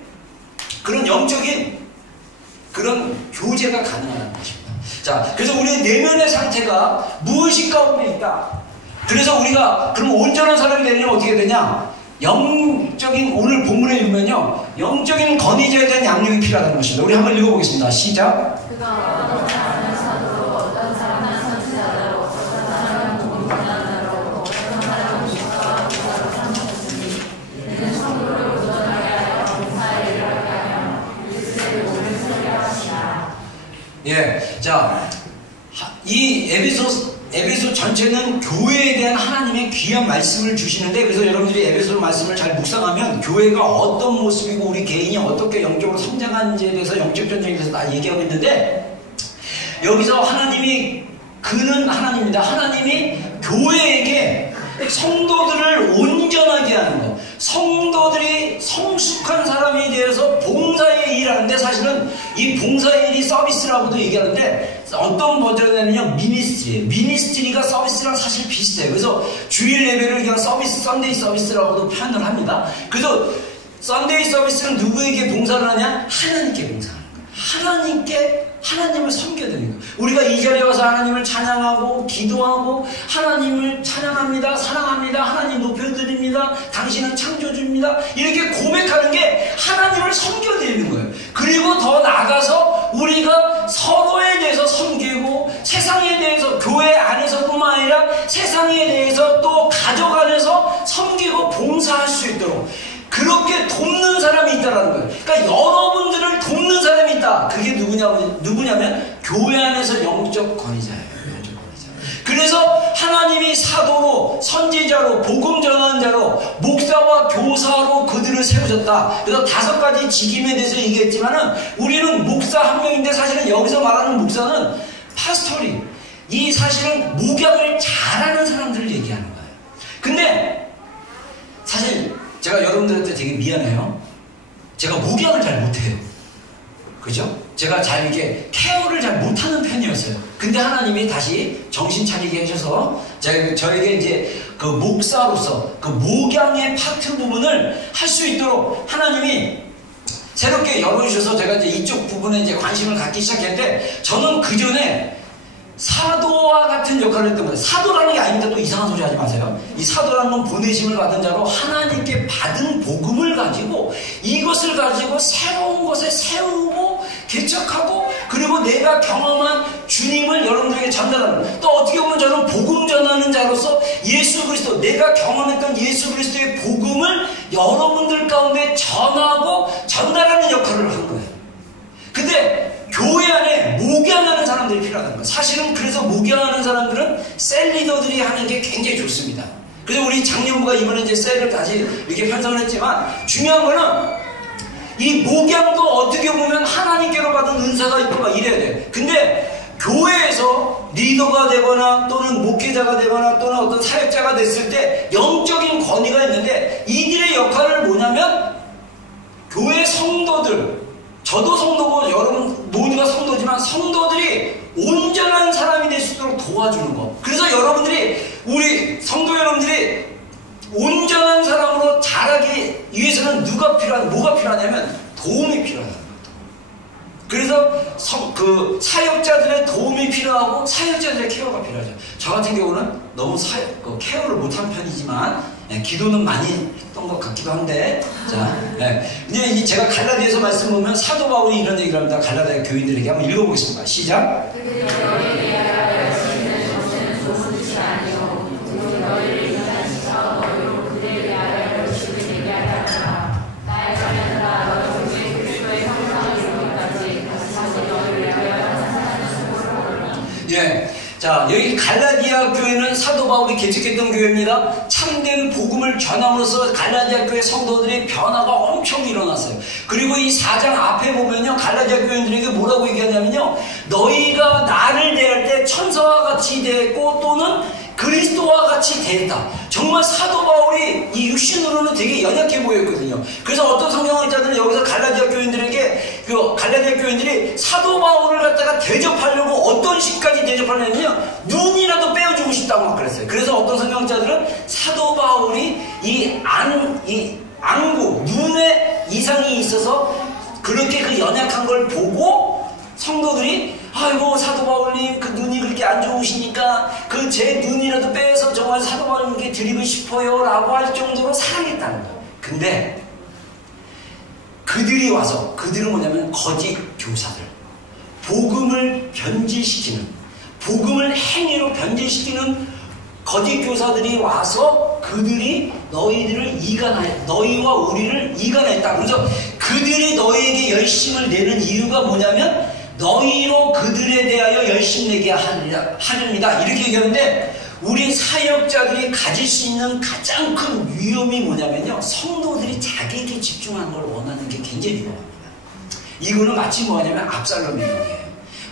교제가 가능하다는 것입니다. 자, 그래서 우리 내면의 상태가 무엇이 가운데 있다. 그래서 우리가 그럼 온전한 사람이 되려면 어떻게 되냐? 영적인, 오늘 본문에 보면요, 영적인 건의자에 대한 양육이 필요하다는 것입니다. 우리 한번 읽어보겠습니다. 시작. 예, 자, 이 에베소 전체는 교회에 대한 하나님의 귀한 말씀을 주시는데, 그래서 여러분들이 에베소 말씀을 잘 묵상하면 교회가 어떤 모습이고 우리 개인이 어떻게 영적으로 성장하는지에 대해서, 영적 전쟁에 대해서 다 얘기하고 있는데, 여기서 그는 하나님입니다. 하나님이 교회에게 성도들을 온전하게 하는 것, 성도들이 성숙한 사람이 되어서 봉사의 일을 하는데, 사실은 이 봉사의 일이 서비스라고도 얘기하는데, 어떤 버전이냐면요, 미니스트리가 서비스랑 사실 비슷해요. 그래서 주일 예배를 그냥 서비스, 썬데이 서비스라고도 표현을 합니다. 그래서 썬데이 서비스는 누구에게 봉사를 하냐? 하나님께 봉사하는 거예요. 하나님을 섬겨드리는 거예요. 우리가 이 자리에 와서 하나님을 찬양하고 기도하고, 하나님을 찬양합니다, 사랑합니다, 하나님 높여드립니다, 당신은 창조주입니다, 이렇게 고백하는 게 하나님을 섬겨드리는 거예요. 그리고 더 나아가서 우리가 서로에 대해서 섬기고, 세상에 대해서, 교회 안에서뿐만 아니라 세상에 대해서 또 가족 안에서 섬기고 봉사할 수 있도록 그렇게 돕는 사람이 있다는 거예요. 그러니까 여러분들을 돕는 사람이 있다. 그게 누구냐면 교회 안에서 영적 권위자예요. 그래서 하나님이 사도로, 선지자로, 복음 전환자로, 목사와 교사로 그들을 세우셨다. 그래서 5가지 직임에 대해서 얘기했지만은, 우리는 목사 한 명인데, 사실은 여기서 말하는 목사는 파스토리, 이 사실은 목양을 잘하는 사람들을 얘기하는 거예요. 근데 사실 제가 여러분들한테 되게 미안해요. 제가 목양을 잘 못해요. 그죠? 제가 잘 이렇게 케어를 잘 못하는 편이었어요. 근데 하나님이 다시 정신 차리게 해줘서 저에게 이제 그 목사로서 그 목양의 파트 부분을 할 수 있도록 하나님이 새롭게 열어주셔서 제가 이제 이쪽 부분에 이제 관심을 갖기 시작했는데, 저는 그 전에 사도와 같은 역할을 했던 거예요. 사도라는 게 아닌데 또 이상한 소리 하지 마세요. 이 사도라는 건 보내심을 받은 자로 하나님께 받은 복음을 가지고, 이것을 가지고 새로운 것에 세우고 개척하고, 그리고 내가 경험한 주님을 여러분들에게 전달하는 거예요. 또 어떻게 보면 저는 복음 전하는 자로서 예수 그리스도, 내가 경험했던 예수 그리스도의 복음을 여러분들 가운데 전하고 전달하는 역할을 한 거예요. 근데 교회 안에 목양하는 사람들이 필요하다는 거예요. 사실은 그래서 목양하는 사람들은 셀 리더들이 하는 게 굉장히 좋습니다. 그래서 우리 장년부가 이번에 이제 셀을 다시 이렇게 편성을 했지만, 중요한 거는 이 목양도 어떻게 보면 하나님께로 받은 은사가 있고 막 이래야 돼. 근데 교회에서 리더가 되거나 또는 목회자가 되거나 또는 어떤 사역자가 됐을 때 영적인 권위가 있는데, 이들의 역할을 뭐냐면 교회 성도들, 저도 성도고 여러분 모두가 성도지만 성도들이 온전한 사람이 될 수 있도록 도와주는 것. 그래서 여러분들이, 우리 성도 여러분들이 온전한 사람으로 자라기 위해서는 뭐가 필요하냐면 도움이 필요하다는 거예요. 그래서 그 사역자들의 도움이 필요하고 사역자들의 케어가 필요하죠. 저 같은 경우는 너무 케어를 못한 편이지만 기도는 많이 했던 것 같기도 한데, 자, 근데 제가 갈라디아서 말씀 보면 사도 바울이 이런 얘기를 합니다. 갈라디아 교인들에게 한번 읽어보겠습니다. 시작. 예. 자, 여기 갈라디아 교회는 사도 바울이 개척했던 교회입니다. 참된 복음을 전함으로써 갈라디아 교회 성도들의 변화가 엄청 일어났어요. 그리고 이 4장 앞에 보면요, 갈라디아 교인들에게 뭐라고 얘기하냐면요, 너희가 나를 대할 때 천사와 같이 대했고 또는 그리스도와 같이 대했다. 정말 사도 바울이 이 육신으로는 되게 연약해 보였거든요. 그래서 어떤 성경학자들은 여기서 갈라디아 교인들에게, 갈라디아 교인들이 사도 바울을 갖다가 대접하려고 어떤 식까지 대접하냐면요, 눈이라도 빼어주고 싶다고 막 그랬어요. 그래서 어떤 성경학자들은 사도 바울이 이 안구, 눈에 이상이 있어서 그렇게 그 연약한 걸 보고 성도들이 아이고 사도 바울님 그 눈이 그렇게 안 좋으시니까 그 제 눈이라도 빼서 정말 사도 바울님께 드리고 싶어요 라고 할 정도로 사랑했다는 거예요. 근데 그들이 와서, 그들은 뭐냐면 거짓 교사들, 복음을 변질시키는, 복음을 행위로 변질시키는 거짓 교사들이 와서 그들이 너희들을 너희와 우리를 이간했다. 그래서 그들이 너희에게 열심을 내는 이유가 뭐냐면 너희로 그들에 대하여 열심 내게 하렵니다. 이렇게 얘기하는데, 우리 사역자들이 가질 수 있는 가장 큰 위험이 뭐냐면요, 성도들이 자기에게 집중하는 걸 원하는 게 굉장히 위험합니다. 이거는 마치 뭐냐면 압살롬의 얘기예요.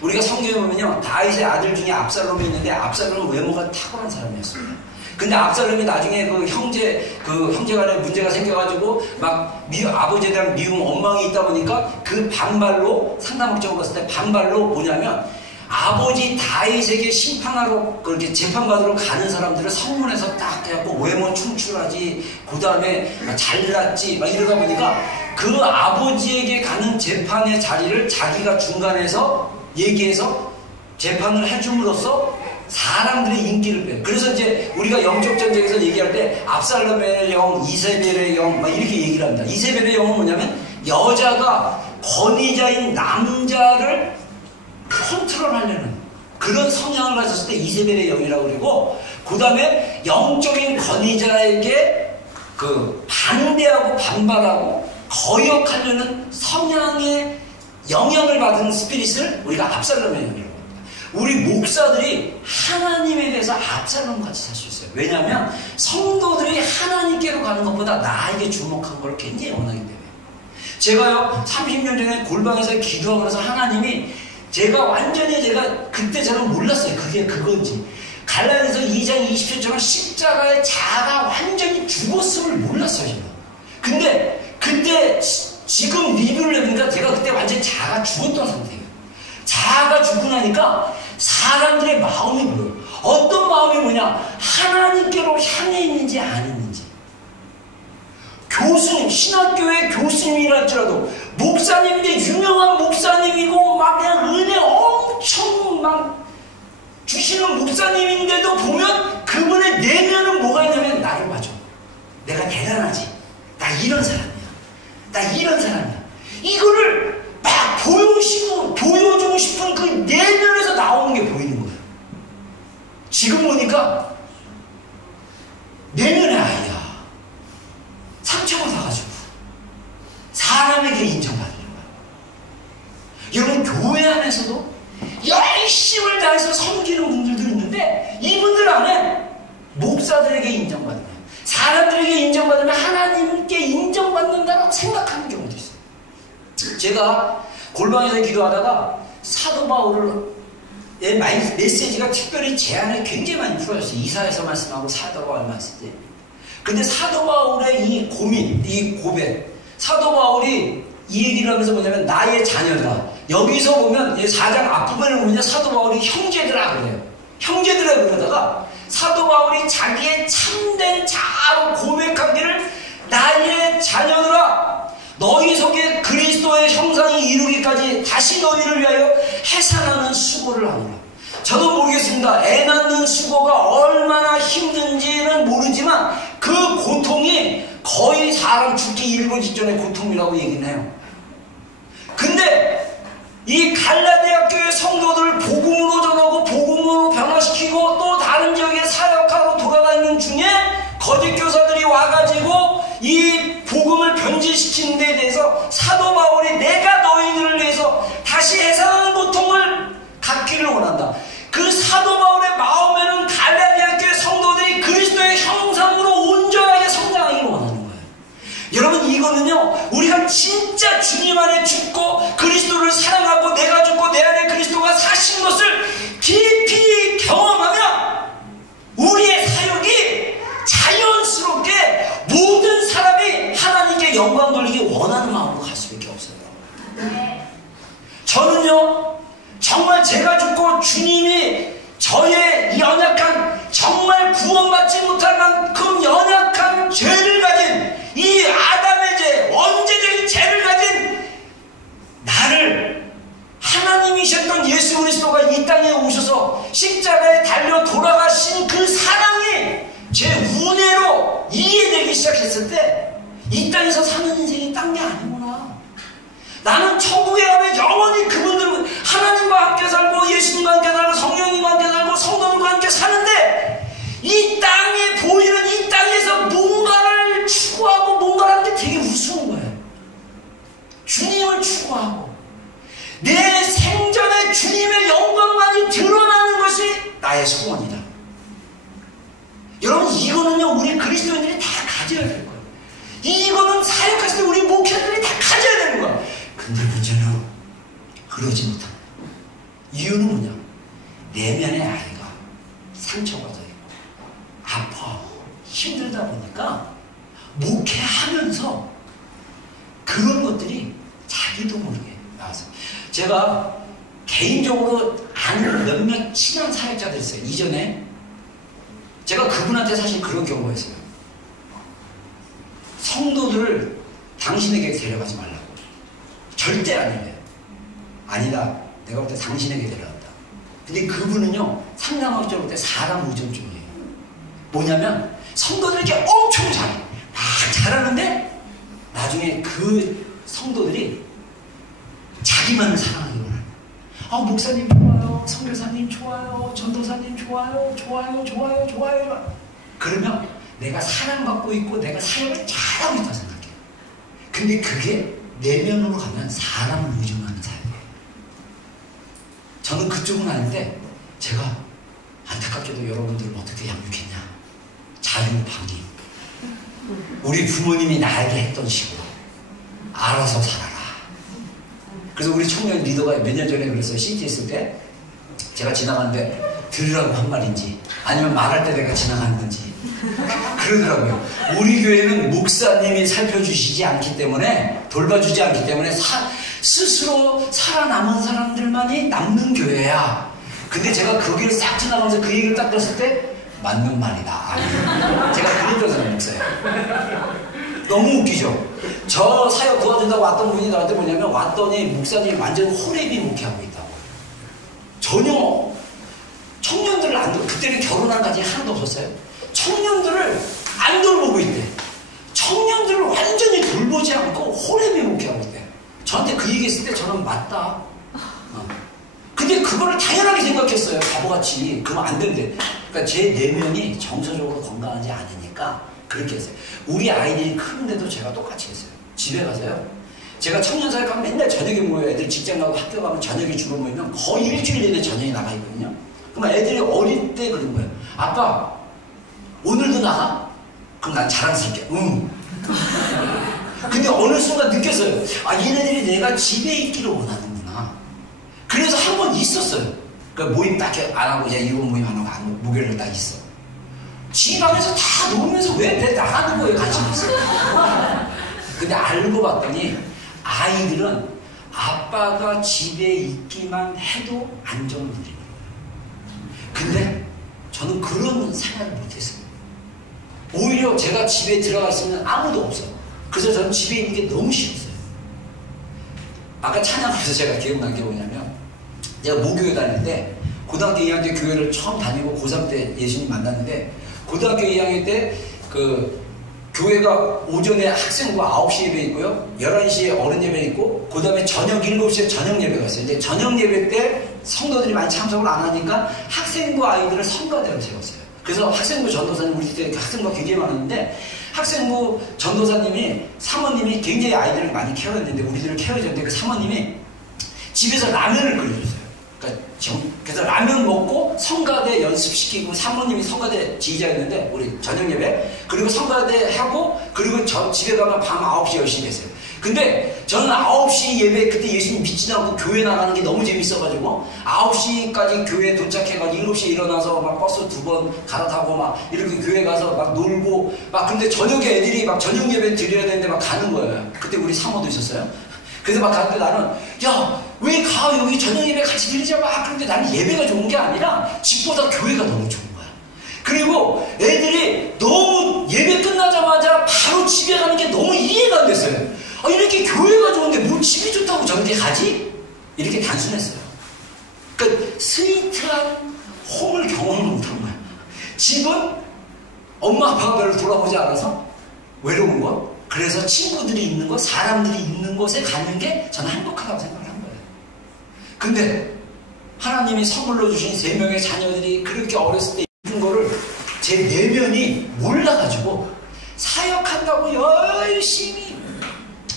우리가 성경에 보면요, 다윗의 아들 중에 압살롬이 있는데 압살롬은 외모가 탁월한 사람이었습니다. 근데 압살롬이 나중에 그 형제 간에 문제가 생겨가지고 막 아버지에 대한 미움, 원망이 있다 보니까 그 반발로, 상담학적으로 봤을 때 반발로 뭐냐면 아버지 다윗에게 심판하러 그렇게 재판받으러 가는 사람들을 성문에서 딱 해갖고 외모 충출하지, 그 다음에 잘났지 막 이러다 보니까 그 아버지에게 가는 재판의 자리를 자기가 중간에서 얘기해서 재판을 해줌으로써 사람들의 인기를 빼요. 그래서 이제 우리가 영적 전쟁에서 얘기할 때 압살롬의 영, 이세벨의 영 막 이렇게 얘기를 합니다. 이세벨의 영은 뭐냐면 여자가 권위자인 남자를 컨트롤하려는 그런 성향을 가졌을 때 이세벨의 영이라고 그러고, 그 다음에 영적인 권위자에게 그 반대하고 반발하고 거역하려는 성향의 영향을 받은 스피릿을 우리가 압살롬의 영이라고 합니다. 우리 목사들이 하나님에 대해서 압살롬같이 살 수 있어요. 왜냐하면 성도들이 하나님께로 가는 것보다 나에게 주목한 걸 굉장히 원하기 때문에. 제가요 30년 전에 골방에서 기도하고 그래서 하나님이 그때 저는 몰랐어요. 그게 그건지. 갈라디아서 2장 20절처럼 십자가의 자아가 완전히 죽었음을 몰랐어요. 제가. 근데 그때 지금 리뷰를 해보니까 제가 그때 완전히 자아가 죽었던 상태예요. 자아가 죽고 나니까 사람들의 마음이 뭐예요? 어떤 마음이 뭐냐? 하나님께로 향해 있는지 안 있는지. 교수님, 신학교의 교수님이라 할지라도 목사님인데 유명한 목사님이고 막 그냥 은혜 엄청 막 주시는 목사님인데도 보면 그분의 내면은 뭐가 있냐면 나를 봐줘. 내가 대단하지. 나 이런 사람이야. 나 이런 사람이야. 이거를 막 보여주고 싶은 그 내면에서 나오는 게 보이는 거예요. 지금 보니까 내면의 아이야. 상처가 사가지고 사람에게 인정받으려고 해요. 여러분 교회 안에서도 열심을 다해서 섬기는 분들도 있는데 이분들 안에 목사들에게 인정받으면, 사람들에게 인정받으면 하나님께 인정받는다고 생각하는 경우도 있어요. 제가 골방에서 기도하다가 사도 바울의 메시지가 특별히 제안을 굉장히 많이 풀어졌어요. 이사야서 말씀하고 사도 바울 말씀 때. 근데 사도 바울의 이 고민, 이 고백, 사도 바울이 이 얘기를 하면서 뭐냐면 나의 자녀들아. 여기서 보면 4장 앞부분을 보면 사도 바울이 형제들아 그래요. 형제들아 그러다가 사도 바울이 자기의 참된 자아로 고백하기를 나의 자녀들아 너희 속에 그리스도의 형상이 이루기까지 다시 너희를 위하여 해산하는 수고를 하노라. 저도 모르겠습니다. 애 낳는 수고가 얼마나 힘든지는 모르지만 그 고통이 거의 사람 죽기 일보 직전의 고통이라고 얘기는 해요. 근데 이 갈라디아 교회 성도들을 복음으로 전하고 복음으로 변화시키고 또 다른 지역에 사역하러 돌아다니는 중에 거짓 교사들이 와가지고 이 복음을 변질시키는 데 대해서 사도 바울이 내가 너희들을 위해서 다시 해산하는 고통을 갖기를 원한다. 그 사도 바울의 마음에는 갈라디아 교회 성도들이 그리스도의 형상으로 온전하게 성장하기를 원하는 거예요. 여러분, 이거는요, 우리가 진짜 주님 안에 죽고 그리스도를 사랑하고 내가 죽고 내 안에 그리스도가 사신 것을 깊이 경험하면 우리의 사역이 자연스럽게 모든 사람이 하나님께 영광 돌리기 원하는 마음으로 갈 수밖에 없어요. 저는요, 정말 제가 죽고 주님이 저의 연약한, 정말 구원받지 못할 만큼 연약한 죄를 가진 이 아담의 죄, 원죄적인 죄를 가진 나를 하나님이셨던 예수 그리스도가 이 땅에 오셔서 십자가에 달려 돌아가신 그 사랑이 제 은혜로 이해되기 시작했을 때 이 땅에서 사는 인생이 딴 게 아니구나. 나는 천국에 가면 영원히 그분들 하나님과 함께 살고 예수님과 함께 살고 성령님과 함께 살고 성도들과 함께 사는데 이 땅에 보이는 이 땅에서 뭔가를 추구하고 뭔가를 하는 게 되게 우스운 거예요. 주님을 추구하고 내 생전에 주님의 영광만이 드러나는 것이 나의 소원이다. 여러분, 이거는요 우리 그리스도인들이 다 가져야 될 거예요. 이거는 사역했을 때 우리 목회자들이 다 가져야 되는 거야. 근데 문제는 그러지 못한다. 이유는 뭐냐? 내면의 아이가 상처받아 있고 아파하고 힘들다 보니까 목회하면서 그런 것들이 자기도 모르게 나와서, 제가 개인적으로 아는 몇몇 친한 사역자들 있어요. 이전에 제가 그분한테 사실 그런 경우가 있어요. 성도들을 당신에게 데려가지 말라고. 절대 아니래요. 아니다. 내가 볼 때 당신에게 데려간다. 근데 그분은요, 상담학적으로 볼 때 사람 의존증이에요. 뭐냐면 성도들에게 엄청 잘해. 막 잘하는데 나중에 그 성도들이 자기만을 사랑하기 원해요. 아, 목사님 좋아요, 선교사님 좋아요, 전도사님 좋아요, 좋아요. 그러면 내가 사랑받고 있고 내가 사역을 잘하고 있다고 생각해요. 근데 그게 내면으로 가면 사람을 의존하는 사역이에요. 저는 그쪽은 아닌데 제가 안타깝게도 여러분들을 어떻게 양육했냐? 자유방임. 우리 부모님이 나에게 했던 식으로 알아서 살아라. 그래서 우리 청년 리더가 몇 년 전에 그랬어요. CT 했을 때 제가 지나가는데 들으라고 한 말인지 아니면 말할 때 내가 지나가는 건지 그러더라고요. 우리 교회는 목사님이 살펴주시지 않기 때문에, 돌봐주지 않기 때문에 스스로 살아남은 사람들만이 남는 교회야. 근데 제가 거기를 싹 지나가면서 그 얘기를 딱 들었을 때 맞는 말이다. 제가 그랬던 목사예요. 너무 웃기죠? 저 사역 도와준다고 왔던 분이 나한테 뭐냐면, 왔더니 목사님이 완전 호랩이 목회하고 있다고. 전혀 청년들을 안 돌, 그때는 결혼한 가지 하나도 없었어요. 청년들을 안 돌보고 있대. 청년들을 완전히 돌보지 않고 호랩이 목회하고 있대. 저한테 그 얘기 했을 때 저는 맞다. 근데 그거를 당연하게 생각했어요. 바보같이. 그러면 안 된대. 그러니까 제 내면이 정서적으로 건강하지 않으니까 그렇게 했어요. 우리 아이들이 크는데도 제가 똑같이 했어요. 집에 가서요, 제가 청년사역 하면 맨날 저녁에 모여요. 애들 직장 가고 학교 가면 저녁에 주로 모이면 거의 일주일 내내 저녁에 나가 있거든요. 그럼 애들이 어릴 때 그런 거예요. 아빠, 오늘도 나가? 그럼 난 자랑스럽게 응. 근데 어느 순간 느꼈어요. 아, 얘네들이 내가 집에 있기를 원하는구나. 그래서 한 번 있었어요. 그러니까 모임 딱 안 하고 이제 일본 모임 안 하고 목요일을 딱 있어. 지방에서 다 놀면서 왜 내 나가는 거예요, 같이 있어. 근데 알고 봤더니 아이들은 아빠가 집에 있기만 해도 안정을 누리는 거예요. 근데 저는 그런 생각을 못했어요. 오히려 제가 집에 들어갔으면 아무도 없어요. 그래서 저는 집에 있는 게 너무 싫었어요. 아까 찬양하면서 제가 기억난 게 뭐냐면, 제가 모교회 다닐 때 고등학교 2학년 교회를 처음 다니고 고3 때 예수님 만났는데, 고등학교 2학년 때 교회가 오전에 학생부 9시 예배 있고요, 11시에 어른 예배 있고, 그 다음에 저녁 7시에 저녁 예배가 있어요. 근데 저녁 예배 때 성도들이 많이 참석을 안 하니까 학생부 아이들을 성가대로 세웠어요. 그래서 학생부 전도사님, 우리 때 학생부가 굉장히 많았는데, 학생부 전도사님이, 사모님이 굉장히 아이들을 많이 케어했는데, 우리들을 케어해줬는데, 그 사모님이 집에서 라면을 끓여줬어요. 그래서 라면 먹고 성가대 연습시키고, 사모님이 성가대 지휘자였는데, 우리 저녁 예배, 그리고 성가대 하고, 그리고 집에 가면 밤 9시, 10시 됐어요. 근데 저는 9시 예배, 그때 예수님 믿지도 않고 교회 나가는 게 너무 재밌어가지고 9시까지 교회 도착해가지고 7시에 일어나서 막 버스 2번 갈아타고 막 이렇게 교회 가서 막 놀고 막, 근데 저녁에 애들이 막 저녁 예배 드려야 되는데 막 가는 거예요. 그때 우리 사모도 있었어요. 그래서 막 가는데 나는, 야, 왜 가? 여기 저녁 예배 같이 드리자. 막. 그런데 나는 예배가 좋은 게 아니라 집보다 교회가 너무 좋은 거야. 그리고 애들이 너무 예배 끝나자마자 바로 집에 가는 게 너무 이해가 안 됐어요. 아, 이렇게 교회가 좋은데 뭐 집이 좋다고 저렇게 가지? 이렇게 단순했어요. 그러니까 스위트한 홈을 경험을 못한 거야. 집은 엄마 아빠가 별로 돌아보지 않아서 외로운 거, 그래서 친구들이 있는 곳, 사람들이 있는 곳에 가는 게 저는 행복하다고 생각을 한 거예요. 근데 하나님이 선물로 주신 3명의 자녀들이 그렇게 어렸을 때 입은 거를 제 내면이 몰라가지고 사역한다고 열심히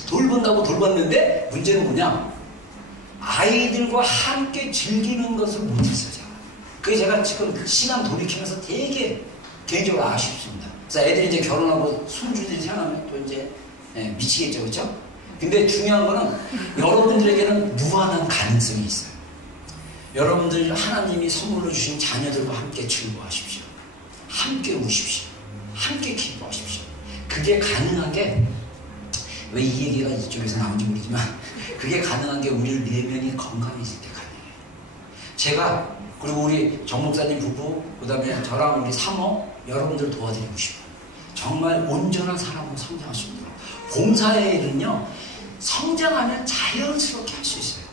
돌본다고 돌봤는데, 문제는 뭐냐? 아이들과 함께 즐기는 것을 못했어요, 제가. 그게 제가 지금 시간 돌이키면서 되게 개인적으로 아쉽습니다. 그래서 애들이 이제 결혼하고 손주들이 생각하면 또 이제 미치겠죠, 그렇죠? 근데 중요한 거는 여러분들에게는 무한한 가능성이 있어요. 여러분들 하나님이 선물로 주신 자녀들과 함께 즐거워하십시오. 함께 우십시오. 함께 기도하십시오. 그게 가능한 게, 왜 이 얘기가 이쪽에서 나온지 모르지만, 그게 가능한 게 우리 내면이 건강해질 때 가능해요. 제가, 그리고 우리 정 목사님 부부, 그 다음에 저랑 우리 사모, 여러분들 도와드리고 싶어요. 정말 온전한 사람으로 성장할 수 있도록. 봉사의 일은요, 성장하면 자연스럽게 할 수 있어요.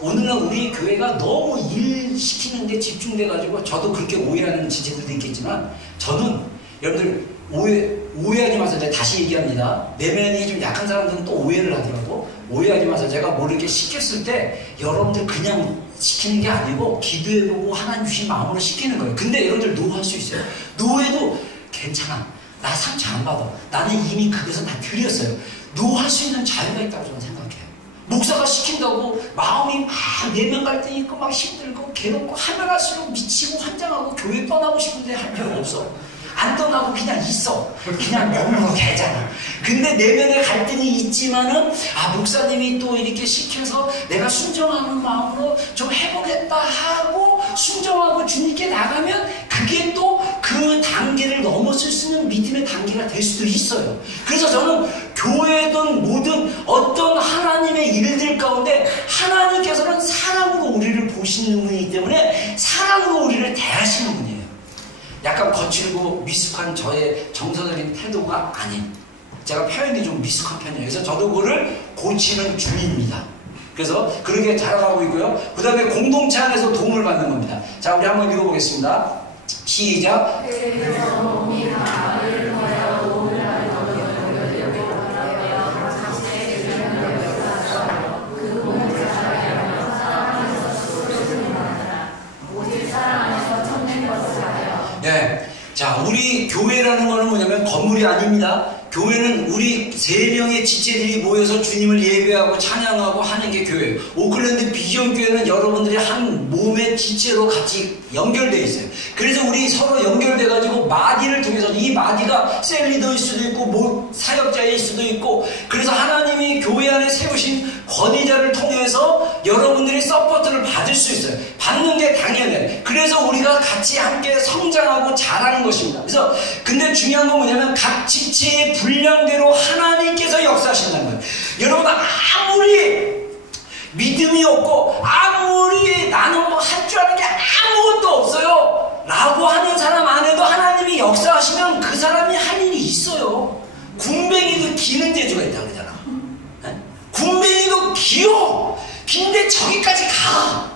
오늘날 우리 교회가 너무 일 시키는데 집중돼가지고, 저도 그렇게 오해하는 지체들도 있겠지만, 저는 여러분들 오해하지 마세요. 제가 다시 얘기합니다. 내면이 좀 약한 사람들은 또 오해를 하더라고. 오해하지 마세요. 제가 뭐 이렇게 시켰을 때 여러분들 그냥 시키는 게 아니고 기도해보고 하나님 주신 마음으로 시키는 거예요. 근데 여러분들 노할 수 있어요. 노해도 괜찮아. 나 상처 안 받아. 나는 이미 그것은 다 드렸어요. 노할 수 있는 자유가 있다고 저는 생각해요. 목사가 시킨다고 마음이 막 내면 갈등이 있고 막 힘들고 괴롭고 하면 할수록 미치고 환장하고 교회 떠나고 싶은데 할 필요가 없어. 안 떠나고 그냥 있어. 그냥 머물러 계잖아. 근데 내면에 갈등이 있지만은, 아, 목사님이 또 이렇게 시켜서 내가 순종하는 마음으로 좀 해보겠다 하고 순종하고 주님께 나가면, 그게 또 그 단계를 넘어설 수 있는 믿음의 단계가 될 수도 있어요. 그래서 저는 교회든 뭐든 어떤 하나님의 일들 가운데 하나님께서는 사랑으로 우리를 보시는 분이기 때문에 사랑으로 우리를 대하시는 분이에요. 약간 거칠고 미숙한 저의 정서적인 태도가 아닌, 제가 표현이 좀 미숙한 편이에요. 그래서 저도 그거를 고치는 중입니다. 그래서 그렇게 자라가고 있고요. 그 다음에 공동체 안에서 도움을 받는 겁니다. 자, 우리 한번 읽어보겠습니다. 시작. 네. 자, 우리 교회라는 거는 뭐냐면 건물이 아닙니다. 교회는 우리 3명의 지체들이 모여서 주님을 예배하고 찬양하고 하는 게 교회예요. 오클랜드 비전교회는 여러분들이 한 몸의 지체로 같이 연결되어 있어요. 그래서 우리 서로 연결돼가지고 마디를 통해서, 이 마디가 셀리더일 수도 있고 뭐 사역자일 수도 있고, 그래서 하나님이 교회 안에 세우신 권위자를 통해서 여러분들이 서포트를 받을 수 있어요. 받는 게 당연해요. 그래서 우리가 같이 함께 성장하고 자라는 것입니다. 그래서 근데 중요한 건 뭐냐면 각 지체의 분량대로 하나님께서 역사하신다는 거예요. 여러분, 아무리 믿음이 없고 아무리 나는 뭐 할 줄 아는 게 아무것도 없어요 라고 하는 사람 안에도 하나님이 역사하시면 그 사람이 할 일이 있어요. 군뱅이도 기는 재주가 있다고 그러잖아. 분명히도 길어. 근데 저기까지 가.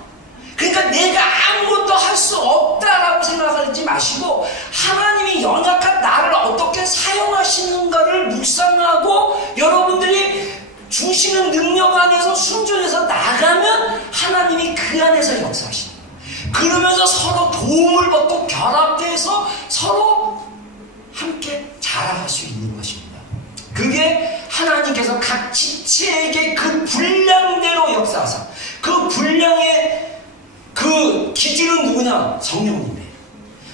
그러니까 내가 아무것도 할 수 없다라고 생각하지 마시고 하나님이 연약한 나를 어떻게 사용하시는가를 묵상하고 여러분들이 주시는 능력 안에서 순종해서 나가면 하나님이 그 안에서 역사하시는 거예요. 그러면서 서로 도움을 받고 결합돼서 서로 함께 자라갈 수 있는 것입니다. 그게 하나님께서 각 지체에게 그 분량대로 역사하사 그 분량의 그 기준은 누구냐? 성령님이에요.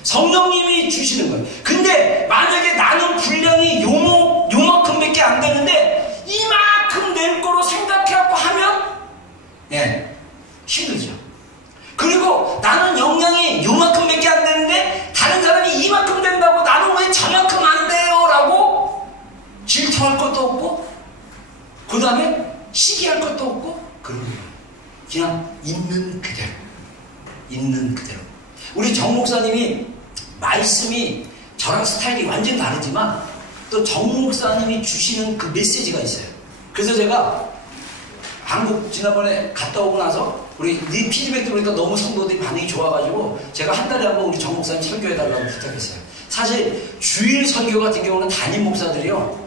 성령님이 주시는 거예요. 근데 만약에 나는 분량이 요만큼밖에 안 되는데 이만큼 낼 거로 생각해갖고 하면 힘들죠. 그리고 나는 영향이 요만큼밖에 안 되는데 다른 사람이 이만큼 된다고 나는 왜 저만큼 안 돼요? 라고 질투할 것도 없고 그 다음에 시기할 것도 없고 그런 거예요. 그냥 있는 그대로. 우리 정 목사님이 말씀이 저랑 스타일이 완전 다르지만 또 정 목사님이 주시는 그 메시지가 있어요. 그래서 제가 한국 지난번에 갔다 오고 나서 우리 네 피드백 들으니까 너무 성도들이 반응이 좋아가지고 제가 한 달에 한 번 우리 정 목사님 설교해달라고 부탁했어요. 사실 주일 설교 같은 경우는 담임 목사들이요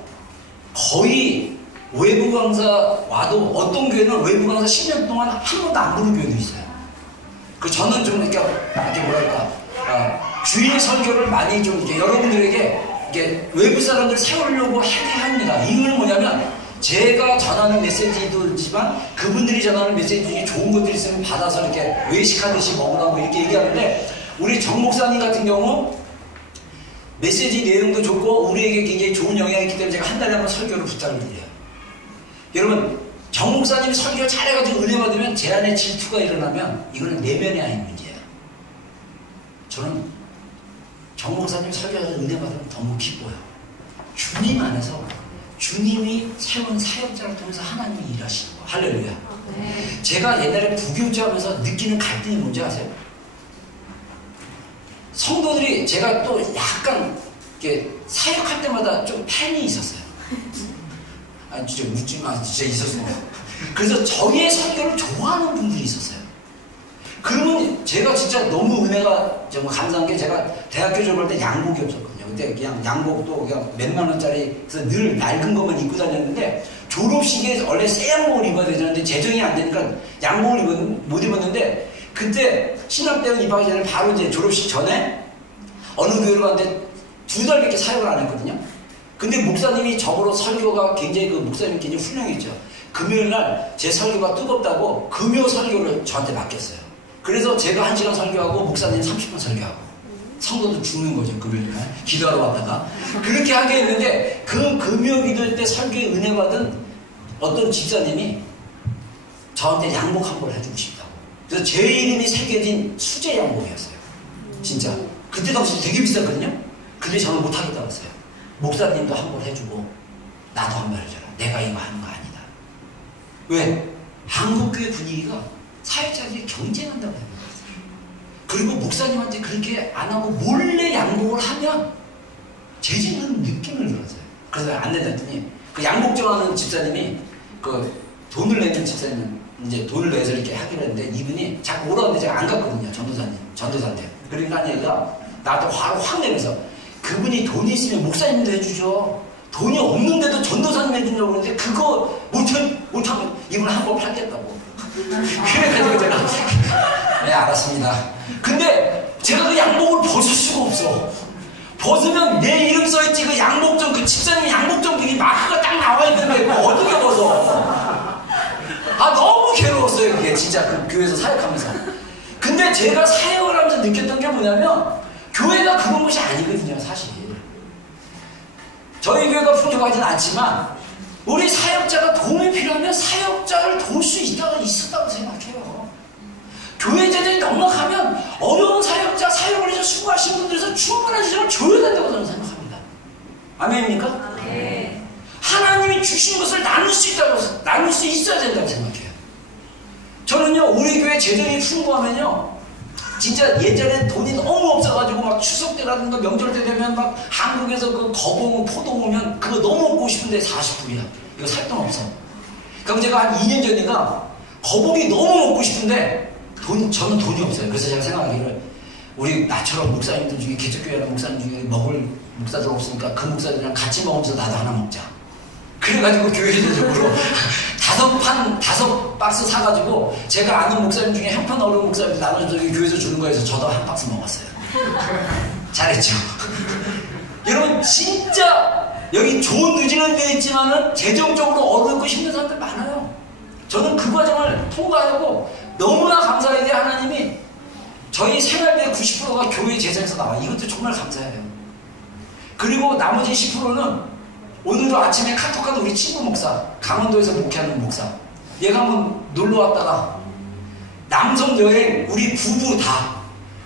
거의 외부 강사 와도 어떤 교회는 외부 강사 10년 동안 한 번도 안 부른 교회도 있어요. 저는 좀 이렇게 뭐랄까 주일 설교를 많이 좀 이렇게 여러분들에게 이렇게 외부 사람들 세우려고 합니다. 이유는 뭐냐면 제가 전하는 메시지도지만 그분들이 전하는 메시지 중에 좋은 것들이 있으면 받아서 이렇게 외식하듯이 먹으라고 이렇게 얘기하는데 우리 정 목사님 같은 경우 메시지 내용도 좋고 우리에게 굉장히 좋은 영향이 있기 때문에 제가 한 달에 한 번 설교를 부탁을 드려요. 여러분 정 목사님이 설교 잘해가지고 은혜 받으면 제 안에 질투가 일어나면 이거는 내면에 아닌 문제예요. 저는 정 목사님 설교에서 은혜 받으면 너무 기뻐요. 주님 안에서 주님이 세운 사역자를 통해서 하나님이 일하시는 거예요. 할렐루야. 네. 제가 옛날에 부교육자하면서 느끼는 갈등이 뭔지 아세요? 성도들이 제가 또 약간 이렇게 사역할 때마다 좀 팬이 있었어요. 진짜 묻지 마. 진짜 있었어요. 그래서 저희의 설교를 좋아하는 분들이 있었어요. 그러면 제가 진짜 너무 은혜가 정말 감사한 게 제가 대학교 졸업할 때 양복이 없었거든요. 근데 그냥 양복도 그냥 몇만 원짜리 그래서 늘 낡은 것만 입고 다녔는데 졸업식에 원래 새 양복을 입어야 되는데 재정이 안 되니까 양복을 못 입었는데 그때 신학대학 입학하기 전에 바로 이제 졸업식 전에 어느 교회로 갔는데 2달밖에 사역을 안 했거든요. 근데 목사님이 저보러 설교가 굉장히 목사님이 굉장히 훌륭했죠. 금요일날 제 설교가 뜨겁다고 금요 설교를 저한테 맡겼어요. 그래서 제가 1시간 설교하고 목사님 30분 설교하고 성도도 죽는 거죠. 금요일날 기도하러 왔다가 그렇게 하게 했는데 그 금요 기도할 때 설교에 은혜 받은 어떤 집사님이 저한테 양복 한 벌 해주고 싶다고. 그래서 제 이름이 새겨진 수제 양복이었어요. 진짜 그때 당시 되게 비쌌거든요. 근데 저는 못하겠다고 했어요. 목사님도 한 번 해주고 나도 한 번 해줘라. 내가 이거 하는 거 아니다. 왜? 한국교회 분위기가 사회자들이 경쟁한다고 생각했어요. 그리고 목사님한테 그렇게 안 하고 몰래 양복을 하면 죄짓는 느낌을 들었어요. 그래서 안 내놨더니 그 양복 정하는 집사님이 그 돈을 내는 집사님은 이제 돈을 내서 이렇게 하기로 했는데 이분이 자꾸 오라고 하는데 제가 안 갔거든요. 전도사한테. 그러니까 얘가 나한테 화를 확 내면서 그분이 돈이 있으면 목사님도 해주죠. 돈이 없는데도 전도사님 해준다고 그러는데 그거 못하면 이분 한 번 팔겠다고. 그래가지고 제가 네 알았습니다. 근데 제가 그 양복을 벗을 수가 없어. 벗으면 내 이름 써있지 그 양복점 그 집사님 양복점 그게 마크가 딱 나와 있는데 그거 어떻게 벗어? 너무 괴로웠어요. 그게 진짜 그 교회에서 사역하면서. 근데 제가 사역을 하면서 느꼈던 게 뭐냐면 교회가 그런 곳이 아니거든요. 사실 저희 교회가 풍족하진 않지만 우리 사역자가 도움이 필요하면 사역자를 도울 수 있다고 생각해요. 교회 재정이 넉넉하면 어려운 사역자 사역을 해서 수고하신 분들에서 충분한 지점을 줘야 된다고 저는 생각합니다. 아멘입니까? 아멘. 하나님이 주신 것을 나눌 수 있어야 된다고 생각해요. 저는요 우리 교회 재정이 풍부하면요 진짜 예전에 돈이 너무 없어가지고 막 추석 때라든가 명절 때 되면 막 한국에서 그 거봉 포도 오면 그거 너무 먹고 싶은데 40불이야. 이거 살 돈 없어. 그럼 제가 한 2년 전인가 거북이 너무 먹고 싶은데 저는 돈이 없어요. 그래서 제가 생각하기를 우리 나처럼 목사님들 중에 개척교회하는 목사님 중에 먹을 목사들 없으니까 그 목사들이랑 같이 먹으면서 나도 하나 먹자. 그래가지고 교회적으로 5박스 사가지고 제가 아는 목사님 중에 형편 어려운 목사님 나눠서 교회에서 주는 거에서 저도 한 박스 먹었어요. 잘했죠. 여러분 진짜 여기 좋은 누지는 되어 있지만은 재정적으로 어렵고 힘든 사람들 많아요. 저는 그 과정을 통과하고 너무나 감사하게 하나님이 저희 생활비의 90%가 교회 재정에서 나와요. 이것도 정말 감사해요. 그리고 나머지 10%는 오늘도 아침에 카톡한 우리 친구 목사, 강원도에서 목회하는 목사, 얘가 한번 놀러 왔다가 남성 여행 우리 부부 다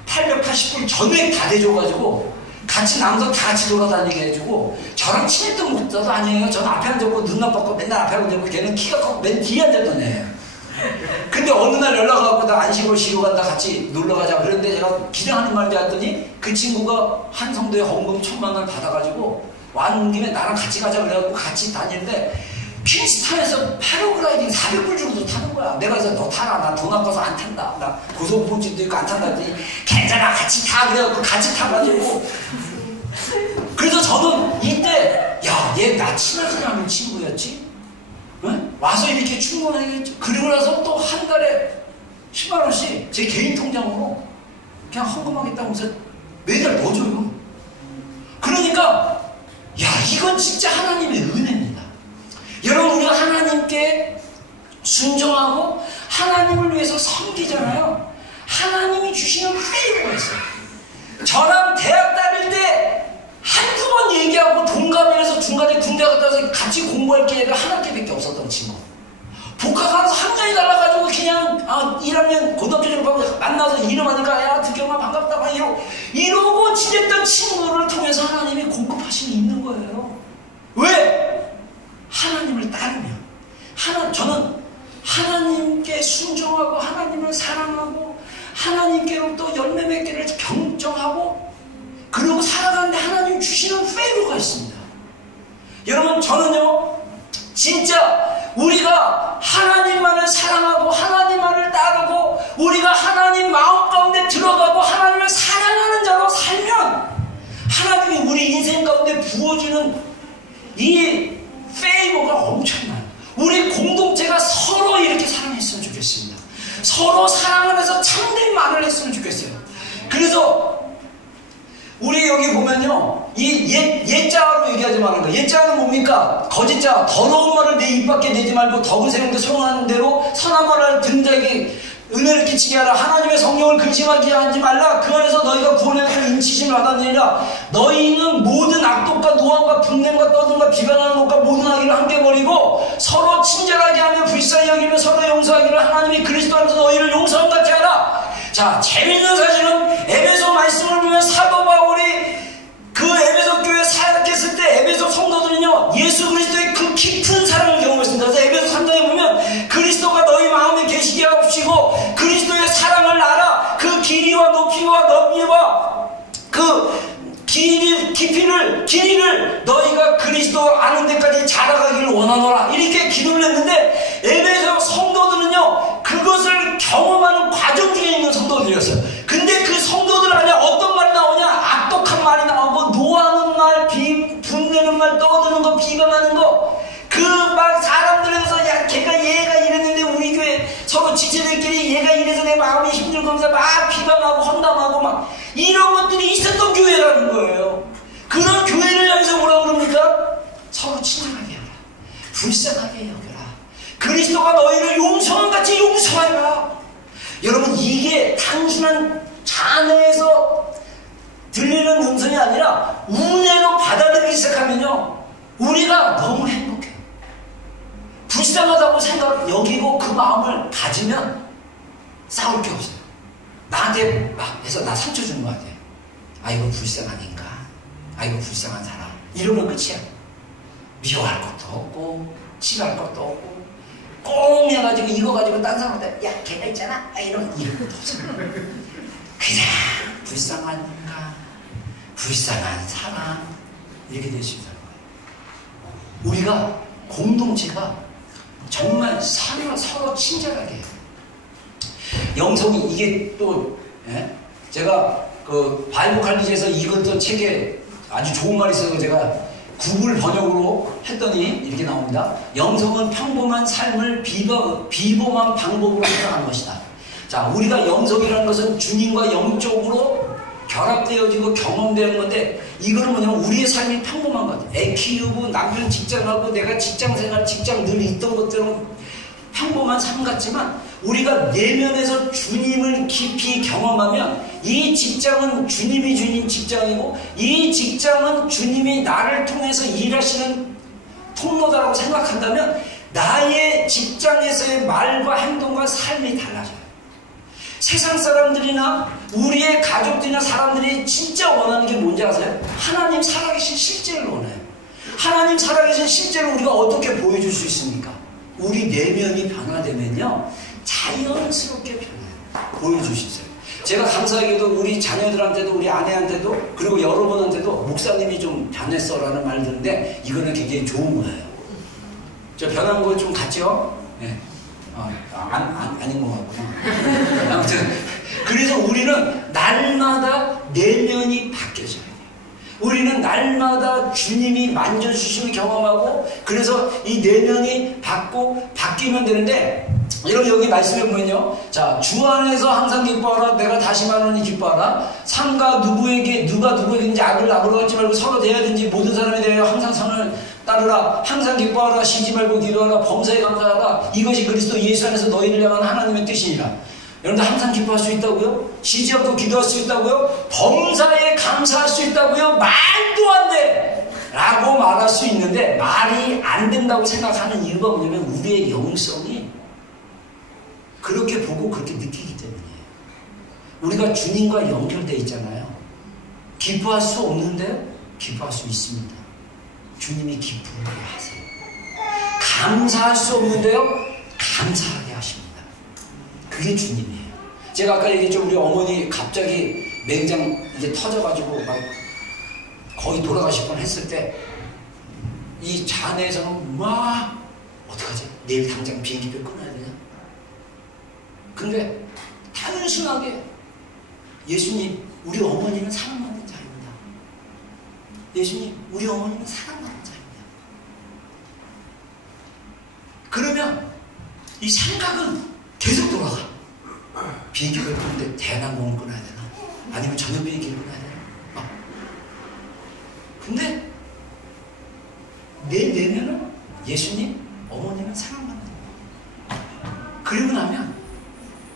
880불 전액 다 대줘가지고 같이 남성 다 같이 돌아다니게 해주고 저랑 친했던 목사도 아니에요. 저는 앞에 앉았고 눈 나빴고 맨날 앞에 앉았고 걔는 키가 크고 맨 뒤에 앉았던 애예요. 근데 어느 날 연락 와갖고 나 안식으로 쉬러 간다 같이 놀러 가자 그랬는데 제가 기장하는 말인지 했더니 그 친구가 한 성도에 헌금 1,000만 원을 받아가지고 왔는 김에 나랑 같이 가자 그래갖고 같이 다니는데 퀸스탄에서 패러글라이딩 400불 주고도 타는 거야. 내가 그래서 너 타라. 나 돈 아까워서 안 탄다. 나 고소공포증도 있고 안 탄다 했더니 괜찮아 같이 타. 그래갖고 같이 타가지고 그래서 저는 이때 야 얘 나 친하지 않은 친구였지? 응? 와서 이렇게 충분하겠죠. 그리고 나서 또 한 달에 10만 원씩 제 개인 통장으로 그냥 헌금하겠다고 해서 매달 넣어줘요. 그러니까 야 이건 진짜 하나님의 은혜입니다. 여러분 우리가 하나님께 순종하고 하나님을 위해서 섬기잖아요. 하나님이 주시는 페이버가 있어요. 저랑 대학 다닐 때 한두 번 얘기하고 동갑이라서 중간에 군대 갔다 와서 같이 공부할 기회가 한 학기밖에 없었던 친구. 복학하면서 학년이 달라가지고 그냥 1학년 고등학교 졸업하고 만나서 이름하니까 야 득경아 반갑다 막 이러고 지냈던 친구를 통해서 하나님이 공급하심이 있는 거예요. 왜? 하나님을 따르면 저는 하나님께 순종하고 하나님을 사랑하고 하나님께로부터 열매 맺기를 경정하고 그리고 살아가는데 하나님 주시는 페이버가 있습니다. 여러분 저는요 진짜 우리가 하나님만을 사랑하고 하나님만을 따르고 우리가 하나님 마음 가운데 들어가고 하나님을 사랑하는 자로 살면 하나님이 우리 인생 가운데 부어주는 이 페이버가 엄청나요. 우리 공동체가 서로 이렇게 사랑했으면 좋겠습니다. 서로 사랑 안에서 참된 말을 했으면 좋겠어요. 그래서 우리 여기 보면요 이 옛자로 얘기하지 말는 거예요. 옛자는 뭡니까? 거짓자 더러운 말을 내 입 밖에 내지 말고 덕을 세우는데 소용하는 대로 선한 말을 듣는 자에게 은혜를 끼치게 하라. 하나님의 성령을 근심하지 하지 말라. 그 안에서 너희가 구원의 인치심을 받았느니라. 너희는 모든 악독과 노함과 분냄과 떠들과 비방하는 것과 모든 악의를 함께 버리고 서로 친절하게 하며 불쌍히 여기며 서로 용서하기를 하나님이 그리스도 안에서 너희를 용서함 같이 하라. 자 재밌는 사실은 에베소 말씀을 보면 사도 바울이 그 에베소 교회 사역했을 때 에베소 성도들은요 예수 그리스도의 그 깊은 사랑을 경험했습니다. 그래서 에베소 3장에 보면 그리스도가 너희 마음에 계시게 하옵시고 그리스도의 사랑을 알아. 그 길이와 높이와 넓이와 그 깊이를 너희가 그리스도 아는 데까지 자라가기를 원하노라. 이렇게 기도를 했는데 에베소 성도들은요 그것을 경험하는 과정 중에 있는 성도들이었어요. 근데 그 성도들 안에 어떤 말이 나오냐? 악독한 말이 나오고 노하는 말, 분내는 말, 떠드는 거, 비방하는 거. 그 막 사람들에서 야 걔가 얘가 이랬는데 우리 교회 서로 지체들끼리 얘가 이래서 내 마음이 힘들고 하면서 막 비방하고 헌담하고 막 이런 것들이 있었던 교회라는 거예요. 그런 교회를 향해서 뭐라고 그럽니까? 서로 친절하게 하라. 불쌍하게 여겨라. 그리스도가 너희를 용서한 같이 용서하라. 여러분 이게 단순한 잔해에서 들리는 음성이 아니라 운해로 받아들이기 시작하면요 우리가 너무 행복해요. 불쌍하다고 여기고 그 마음을 가지면 싸울 게 없어요. 나한테 막 해서 나 상처 주는 거 같아. 아이고 불쌍한 인간, 아이고 불쌍한 사람 이러면 끝이야. 미워할 것도 없고 싫어할 것도 없고 꽁 해가지고 이거 가지고 딴 사람한테 야 걔가 있잖아 이런 것도 없어. 그냥 불쌍한 인간, 불쌍한 사람 이렇게 될 수 있는 거예요. 우리가 공동체가 정말 서로 친절하게 해요. 영성이 이게 또 제가 그 바이블 칼리지에서 이것도 책에 아주 좋은 말이 있어서 제가 구글 번역으로 했더니 이렇게 나옵니다. 영성은 평범한 삶을 비범한 방법으로 살아가는 것이다. 자, 우리가 영성이라는 것은 주님과 영적으로 결합되어지고 경험되는 건데, 이거는 뭐냐면 우리의 삶이 평범한 것. 애 키우고 남편 직장하고 내가 직장생활 직장 늘 있던 것들은 평범한 삶 같지만, 우리가 내면에서 주님을 깊이 경험하면 이 직장은 주님이 주님 직장이고, 이 직장은 주님이 나를 통해서 일하시는 통로다라고 생각한다면 나의 직장에서의 말과 행동과 삶이 달라져요. 세상 사람들이나 우리의 가족들이나 사람들이 진짜 원하는 게 뭔지 아세요? 하나님 살아계신 실제를 원해요. 하나님 살아계신 실제를 우리가 어떻게 보여줄 수 있습니까? 우리 내면이 변화되면요, 자연스럽게 변해요. 보여줄 수 있어요. 제가 감사하게도 우리 자녀들한테도 우리 아내한테도 그리고 여러분한테도 목사님이 좀 변했어라는 말 듣는데, 이거는 굉장히 좋은 거예요. 저 변한 거 좀 같죠? 네. 아닌 것 같구나. 아무튼 그래서 우리는 날마다 내면이 바뀌어져야 돼요. 우리는 날마다 주님이 만져주심을 경험하고, 그래서 이 내면이 바뀌면 되는데, 여러분 여기 말씀해 보면요, 자, 주 안에서 항상 기뻐하라. 내가 다시 말하노니 기뻐하라. 삼가 누가 누구에게든지 악을 악으로 갖지 말고 서로 대하든지 모든 사람에 대하여 항상 선을 따르라. 항상 기뻐하라. 쉬지 말고 기도하라. 범사에 감사하라. 이것이 그리스도 예수 안에서 너희를 향한 하나님의 뜻이니라. 여러분들 항상 기뻐할 수 있다고요? 쉬지 않고 기도할 수 있다고요? 범사에 감사할 수 있다고요? 말도 안 돼! 라고 말할 수 있는데, 말이 안 된다고 생각하는 이유가 뭐냐면 우리의 영성이 그렇게 보고 그렇게 느끼기 때문이에요. 우리가 주님과 연결되어 있잖아요. 기뻐할 수 없는데요? 기뻐할 수 있습니다. 주님이 기쁘게 하세요. 감사할 수 없는데요? 감사하게 하십니다. 그게 주님이에요. 제가 아까 얘기했죠. 우리 어머니 갑자기 맹장 이제 터져가지고 막 거의 돌아가실 뻔 했을 때, 이 자네에서는 막 어떡하지? 내일 당장 비행기표 끊어야 되냐? 근데 단순하게 예수님, 우리 어머니는 사랑받는 자입니다. 예수님, 우리 어머니는 사랑받는 자입니다. 그러면 이 생각은 계속 돌아가. 비행기를 끊는데 대한항공을 끊어야 되나? 아니면 저녁 비행기를 끊어야 되나? 근데 내 내면은 예수님, 어머니는 사랑받는 자입니다. 그리고 나면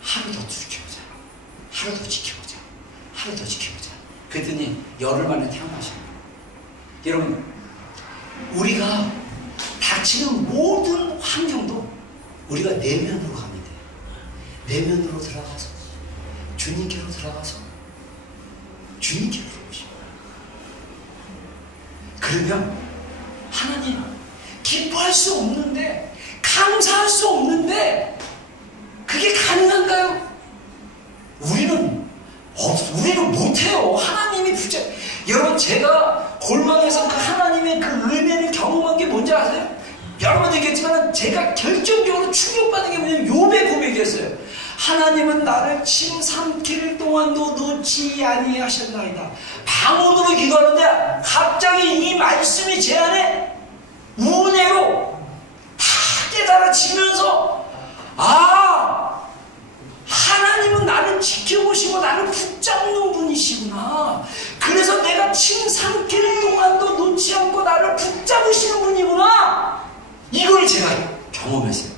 하루 더 지켜보자. 하루 더 지켜보자. 하루 더 지켜보자. 그랬더니 열흘 만에 태어나십니다. 여러분, 우리가 닥치는 모든 환경도 우리가 내면으로 가면 돼요. 내면으로 들어가서 주님께로 들어가서 주님께로 들어오시고, 그러면 하나님, 기뻐할 수 없는데, 감사할 수 없는데 그게 가능한가요? 우리는 못해요. 하나님이 여러분, 제가 골방에서 그 하나님의 그 은혜를 경험한 게 뭔지 아세요? 여러분 얘기했지만 제가 결정적으로 충격받은 게 뭐냐면 욥의 고백이었어요. 하나님은 나를 침 삼킬 동안도 놓지 아니하셨나이다. 방언으로 기도하는데 갑자기 이 말씀이 제 안에 은혜로 다 깨달아지면서, 하나님은 나를 지켜보시고 나를 붙잡는 분이시구나. 그래서 내가 침 삼킬 동안도 놓지 않고 나를 붙잡으시는 분이구나. 이걸 제가 경험했어요.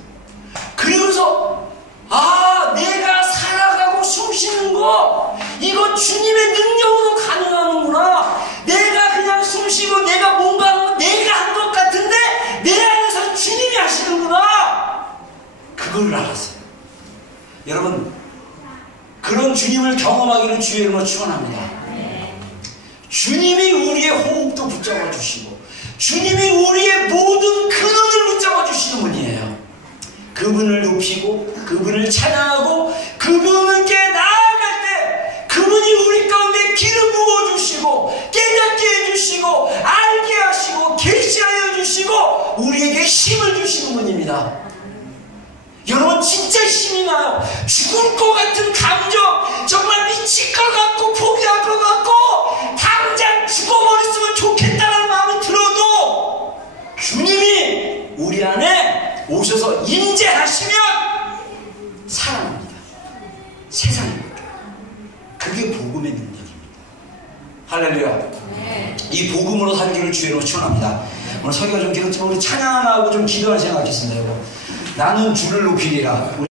그러면서 내가 살아가고 숨쉬는 거, 이거 주님의 능력으로 가능하는구나. 내가 그냥 숨쉬고 내가 뭔가 하면 내가 한 것 같은데 내 안에서 주님이 하시는구나. 그걸 알았어요. 여러분, 그런 주님을 경험하기를 주의 이름으로 축원합니다. 주님이 우리의 호흡도 붙잡아 주시고 주님이 우리의 모든 근원을 붙잡아 주시는 분이에요. 그분을 높이고 그분을 찬양하고 그분께 나아갈 때 그분이 우리 가운데 기름 부어주시고 깨닫게 해주시고 알게 하시고 계시하여 주시고 우리에게 힘을 주시는 분입니다. 여러분 진짜 힘이 나요. 죽을 것 같은 감정, 정말 미칠 것 같고 포기할 것 같고 당장 죽어버렸으면 좋겠다는 마음이 들어도 주님이 우리 안에 오셔서 임재하시면 살아납니다. 세상이 바뀌어요. 그게 복음의 능력입니다. 할렐루야. 이 복음으로 살기를 주의로 축원합니다. 오늘 설교가 좀 길었지만 우리 찬양 하나 하고 좀 기도할 생각 갖겠습니다. 나는 주를 높이리라.